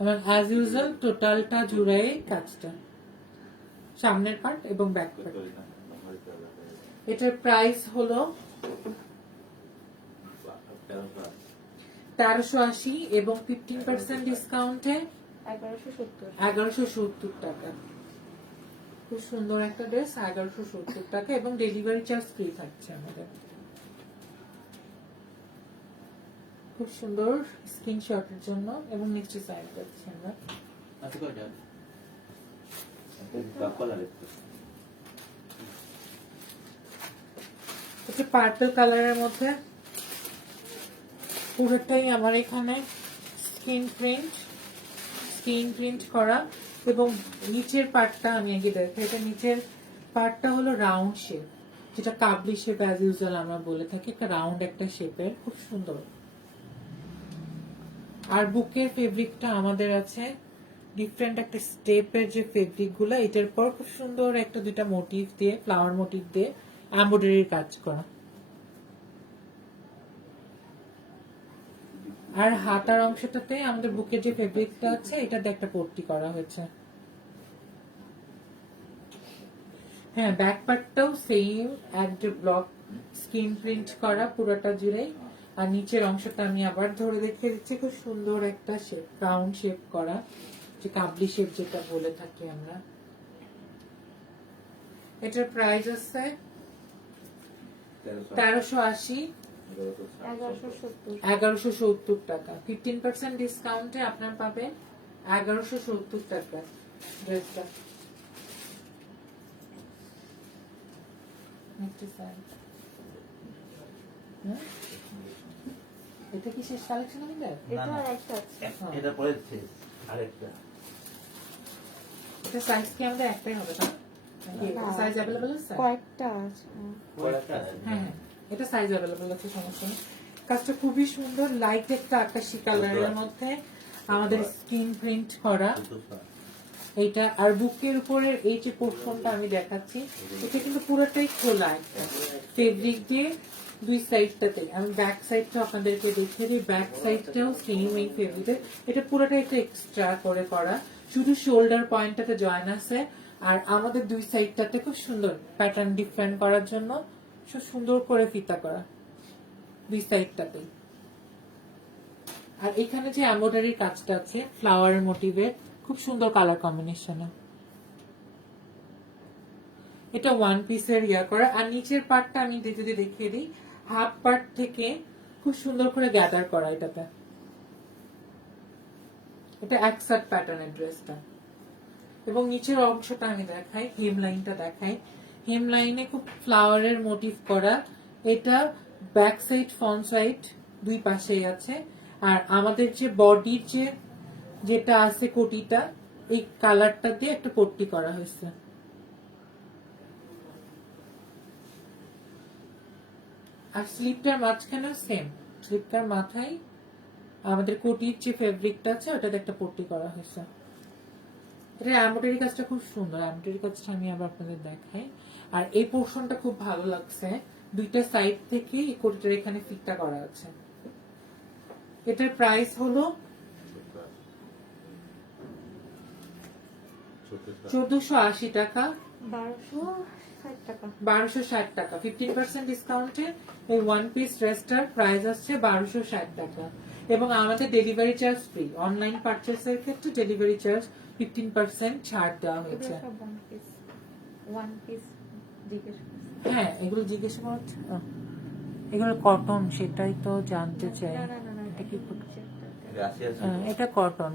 এবং অ্যাজ ইউজুয়াল টোটালটা জুড়ে কাজটা সামনের পার্ট এবং ব্যাক পার্ট এটার প্রাইস হলো 1380 এবং 15% ডিসকাউন্টে 1170 টাকা খুব সুন্দর একটা ড্রেস 1170 টাকা এবং ডেলিভারি চার্জ ফ্রি থাকছে আমাদের খুব সুন্দর স্ক্রিনশটের জন্য এবং নেক্সট সাইড পাচ্ছি আমরা এটা পার্পল কালারের মধ্যে পুরোটাই আমার এখানে স্ক্রিন প্রিন্ট করা এবং নিচের পার্টটা আমি আগে দেখি এটা নিচের পার্টটা হলো রাউন্ড শেপ যেটা কাবলি শেপ অ্যাজ ইউজুয়াল আমরা বলে থাকি একটা রাউন্ড একটা শেপের খুব সুন্দর আর বুকের ফেব্রিকটা আমাদের আছে ডিফারেন্ট একটা স্টেপের যে ফেব্রিক গুলা এটার পর খুব সুন্দর একটা দুইটা মোটিভ দিয়ে ফ্লাওয়ার মোটিভ দিয়ে এমব্রয়ডারির কাজ করা আর হাতার অংশটাতে আমাদের বুকের যে ফেব্রিকটা আছে এটাতে একটা পট্টি করা হয়েছে হ্যাঁ ব্যাক পার্টটাও সেম একটা ব্লক স্ক্রিন প্রিন্ট করা পুরোটা জুড়ে আর নিচের অংশটা আমি আবার ধরে দেখিয়ে দিচ্ছি খুব সুন্দর একটা শেপ রাউন্ড শেপ করা যে কাবলি শেপ যেটা বলে থাকি আমরা এটার প্রাইস আছে 1380 1170 টাকা 15% ডিসকাউন্টে আপনার পাবেন 1170 টাকা ড্রেসটা এটা কি শেষ কালেকশন আমাদের এটা পরে শেষ আরেকটা এটা সাইজ কি আমাদের একটাই হবে না সাইজ अवेलेबल আছে কয়েকটা আছে হ্যাঁ এটা সাইজ अवेलेबल আছে সমস্যা নেই কাজটা খুবই সুন্দর লাইট একটা আকাশি কালারের মধ্যে আমাদের স্ক্রিন প্রিন্ট করা এইটা আর বুকের উপরের এই যে পোর্শনটা আমি দেখাচ্ছি, এটা কিন্তু পুরোটাই খোলা একটা ফেব্রিক দিয়ে দুই সাইডটাতে। আমি ব্যাক সাইডটা আপনাদেরকে দেখিয়ে দিই, ব্যাক সাইডটাও সেম এই ফেব্রিকের। এটা পুরোটাই একটা এক্সট্রা করে করা, শুধু শোল্ডার পয়েন্টটাতে জয়েন আছে। আর আমাদের দুই সাইডটাতে খুব সুন্দর প্যাটার্ন ডিফারেন্ট করার জন্য খুব সুন্দর করে ফিতা করা দুই সাইডটাতে। আর এখানে যে এমব্রয়ডারির কাজটা আছে ফ্লাওয়ারের মোটিভের, খুব সুন্দর কালার কম্বিনেশনে। এটা ওয়ান পিসের ইয়া করা। আর নিচের পার্টটা আমি যদি দেখিয়ে দিই, হাফ পার্ট থেকে খুব সুন্দর করে গ্যাদার করা এটাতে। এটা একসাথ প্যাটার্নের ড্রেসটা। এবং নিচের অংশটা আমি দেখাই, হেম লাইনটা দেখাই। হেম লাইনে খুব ফ্লাওয়ারের মোটিভ করা। এটা ব্যাক সাইড ফ্রন্ট সাইড দুই পাশেই আছে। আর আমাদের যে বডির যেটা আছে কোটিটা, এই কালারটা দিয়ে একটা পট্টি করা হয়েছে। আর স্লিপটার মাঝখানেও সেম, স্লিপটার মাথায় আমাদের কোটির যে ফেব্রিকটা আছে ওটাতে একটা পট্টি করা হয়েছে। এটা এমব্রয়ডারি কাজটা খুব সুন্দর, এমব্রয়ডারি কাজটা আমি আবার আপনাদের দেখাই। আর এই পোর্শনটা খুব ভালো লাগছে, দুইটা সাইড থেকে এই কোটিটার এখানে ফিটটা করা আছে। এটার প্রাইস হলো 1480 টাকা, 1260 টাকা। 1260 টাকা 15% ডিসকাউন্টে এই ওয়ান পিস ড্রেসটার প্রাইস আসছে 1260 টাকা। এবং আমাদের ডেলিভারি চার্জ ফ্রি, অনলাইন পারচেসের ক্ষেত্রে ডেলিভারি চার্জ 15% ছাড় দেওয়া হয়েছে। এগুলো সব ওয়ান পিস জিজ্ঞেস করছি। হ্যাঁ, এগুলো জিজ্ঞেস করছে, এগুলো কটন, সেটাই তো জানতে চাই। না, না, না, না, এটা কি Gracias. এটা কটন,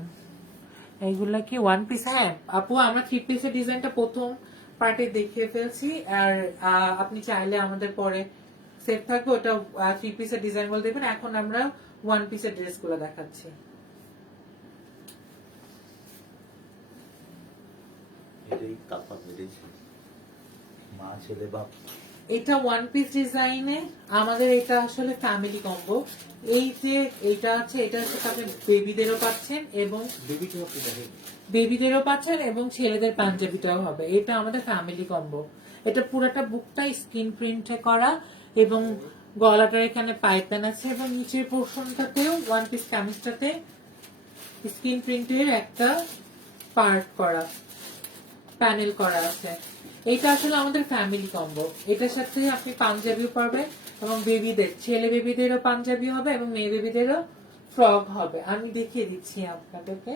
এইগুলা কি ওয়ান পিস? হ্যাঁ আপু, আমরা থ্রি পিসের ডিজাইনটা প্রথম পার্টে দেখিয়ে ফেলছি। আর আপনি চাইলে আমাদের পরে সেট থাকবে ওটা থ্রি পিসের ডিজাইন গুলো দেখবেন। এখন আমরা ওয়ান পিসের ড্রেস গুলো দেখাচ্ছি। এটাই কাপড় বেরিয়েছে, মা ছেলে বাপ। এটা ওয়ান পিস ডিজাইনে আমাদের এটা আসলে ফ্যামিলি কম্বো। এই যে এটা আছে, এটা হচ্ছে আপনি বেবিদেরও পাচ্ছেন এবং বেবিদেরও পাচ্ছেন এবং ছেলেদের পাঞ্জাবিটাও হবে। এটা আমাদের ফ্যামিলি কম্বো। এটা পুরাটা বুকটাই স্ক্রিন প্রিন্টে করা এবং গলাটার এখানে পাইতান আছে এবং নিচের পোর্শনটাতেও ওয়ান পিস কামিজটাতে স্ক্রিন প্রিন্টের একটা পার্ট করা, প্যানেল করা আছে। এটা আসলে আমাদের ফ্যামিলি কম্বো। এটার সাথে আপনি পাঞ্জাবিও পাবেন এবং বেবিদের, ছেলে বেবিদেরও পাঞ্জাবি হবে এবং মেয়ে বেবিদেরও ফ্রক হবে। আমি দেখিয়ে দিচ্ছি আপনাদেরকে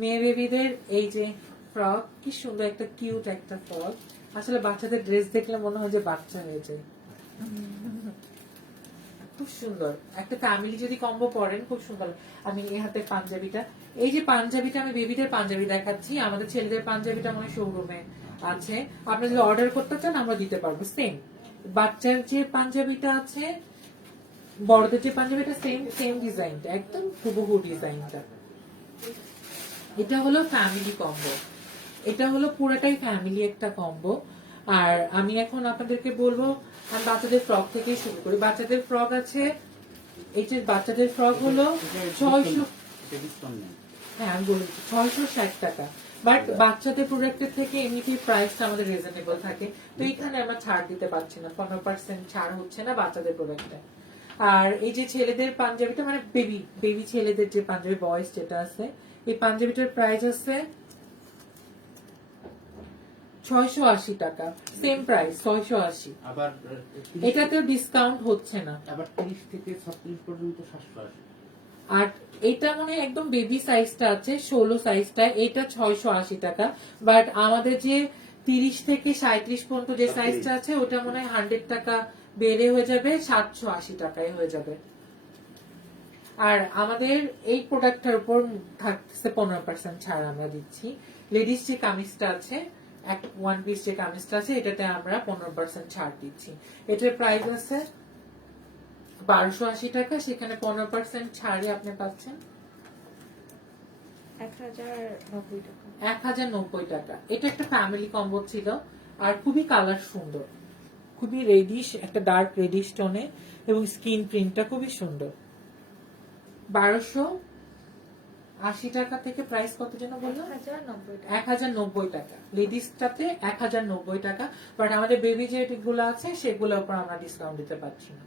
মেয়ে বেবিদের এই যে ফ্রক, কি সুন্দর একটা কিউট একটা ফ্রক। আসলে বাচ্চাদের ড্রেস দেখলে মনে হয় যে বাচ্চা হয়ে যায়, খুব সুন্দর একটা ফ্যামিলি যদি কম্বো পরেন খুব সুন্দর। আমি এই হাতে পাঞ্জাবিটা, এই যে পাঞ্জাবিটা আমি বেবিদের পাঞ্জাবি দেখাচ্ছি, আমাদের ছেলেদের পাঞ্জাবিটা মনে শোরুমে আছে। আপনি যদি অর্ডার করতে চান আমরা দিতে পারবো। সেম বাচ্চার যে পাঞ্জাবিটা আছে, বড়দের যে পাঞ্জাবিটা সেম সেম ডিজাইনটা, একদম হুবহু ডিজাইনটা। এটা হলো ফ্যামিলি কম্বো, এটা হলো পুরোটাই ফ্যামিলি একটা কম্বো। আর আমি এখন আপনাদেরকে বলবো, আমি বাচ্চাদের ফ্রক থেকে শুরু করি। বাচ্চাদের ফ্রক আছে, এই যে বাচ্চাদের ফ্রক হলো 600, হ্যাঁ আমি বলি 660 টাকা। বাট বাচ্চাদের প্রোডাক্টের থেকে এমনিতে প্রাইসটা আমাদের রিজনেবল থাকে, তো এখানে আমরা ছাড় দিতে পারছি না, 15% ছাড় হচ্ছে না বাচ্চাদের প্রোডাক্টে। আর এই যে ছেলেদের পাঞ্জাবিটা, মানে বেবি ছেলেদের যে পাঞ্জাবি বয়স যেটা আছে, এই পাঞ্জাবিটার প্রাইস আছে 680 টাকা, সেম প্রাইস 680। আবার এটাতেও ডিসকাউন্ট হচ্ছে না। আবার 30 থেকে 36 পর্যন্ত 780। আর এটা মানে একদম বেবি সাইজটা আছে 16 সাইজটা, এটা 680 টাকা। বাট আমাদের যে 30 থেকে 37 পর্যন্ত যে সাইজটা আছে ওটা মনে হয় 100 টাকা বেড়ে হয়ে যাবে, 780 টাকায় হয়ে যাবে। আর আমাদের এই প্রোডাক্টটার উপর থাকছে 15% ছাড় আমরা দিচ্ছি। লেডিস যে কামিজটা আছে, এক ওয়ান পিস যে কামিজটা আছে, এটাতে আমরা 15% ছাড় দিচ্ছি। এটার প্রাইস আছে 1280 টাকা, সেখানে 15% ছাড়ে আপনি পাচ্ছেন 1090 টাকা। 1090 টাকা। এটা একটা ফ্যামিলি কম্বো ছিল আর খুবই কালার সুন্দর, খুবই রেডিশ, একটা ডার্ক রেডিশ টোনে এবং স্কিন প্রিন্টটা খুবই সুন্দর। 80 টাকা থেকে প্রাইস কত যেন বললো? 1090 টাকা। 1090 টাকা। লেডিসটাতে 1090 টাকা। বাট আমাদের বেবি যেগুলো আছে সেগুলোর উপর আমরা ডিসকাউন্ট দিতে পারছি না।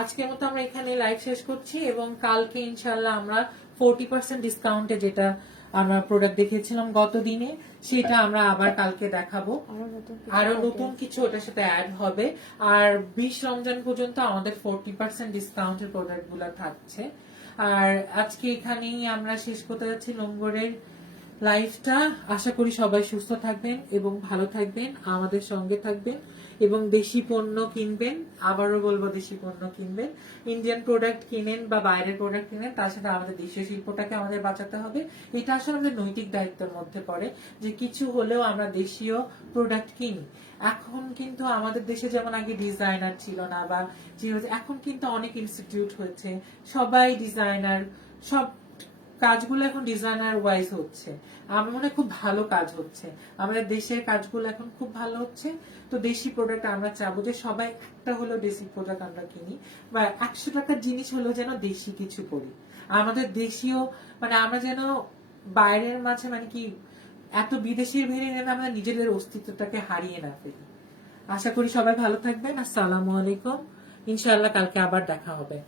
আজকের মতো আমরা এখানে লাইভ শেষ করছি এবং কালকে ইনশাল্লাহ আমরা 40% ডিসকাউন্টে যেটা আমরা প্রোডাক্ট দেখিয়েছিলাম গত দিনে সেটা আমরা আবার কালকে দেখাবো। আরো নতুন কিছু ওটার সাথে অ্যাড হবে। আর 20 রমজান পর্যন্ত আমাদের 40% ডিসকাউন্টের প্রোডাক্ট গুলো থাকছে। আর আজকে এখানেই আমরা শেষ করতে যাচ্ছি নোংরের লাইফটা। আশা করি সবাই সুস্থ থাকবেন এবং ভালো থাকবেন, আমাদের সঙ্গে থাকবেন এবং দেশি পণ্য কিনবেন। আবারও বলবো দেশি পণ্য কিনবেন। ইন্ডিয়ান প্রোডাক্ট কিনেন বা বাইরের প্রোডাক্ট কিনেন, তার সাথে আমাদের দেশীয় শিল্পটাকে আমাদের বাঁচাতে হবে। এটা আসলে আমাদের নৈতিক দায়িত্বের মধ্যে পড়ে যে কিছু হলেও আমরা দেশীয় প্রোডাক্ট কিনি। এখন কিন্তু আমাদের দেশে যেমন আগে ডিজাইনার ছিল না বা এখন কিন্তু অনেক ইনস্টিটিউট হয়েছে, সবাই ডিজাইনার, সব কাজগুলো এখন ডিজাইনার ওয়াইজ হচ্ছে। আমার মনে হয় খুব ভালো কাজ হচ্ছে, আমাদের দেশের কাজগুলো এখন খুব ভালো হচ্ছে। তো দেশি প্রোডাক্ট আমরা চাবো যে সবাই একটা হলো দেশি প্রোডাক্ট আমরা কিনি বা 100 টাকার জিনিস হলো যেন দেশি কিছু করি। আমাদের দেশীয় মানে আমরা যেন বাইরের মাঝে মানে কি এত বিদেশির ভিড়ে যেন আমরা নিজেদের অস্তিত্বটাকে হারিয়ে না ফেলি। আশা করি সবাই ভালো থাকবেন। আসসালামু আলাইকুম। ইনশাআল্লাহ কালকে আবার দেখা হবে।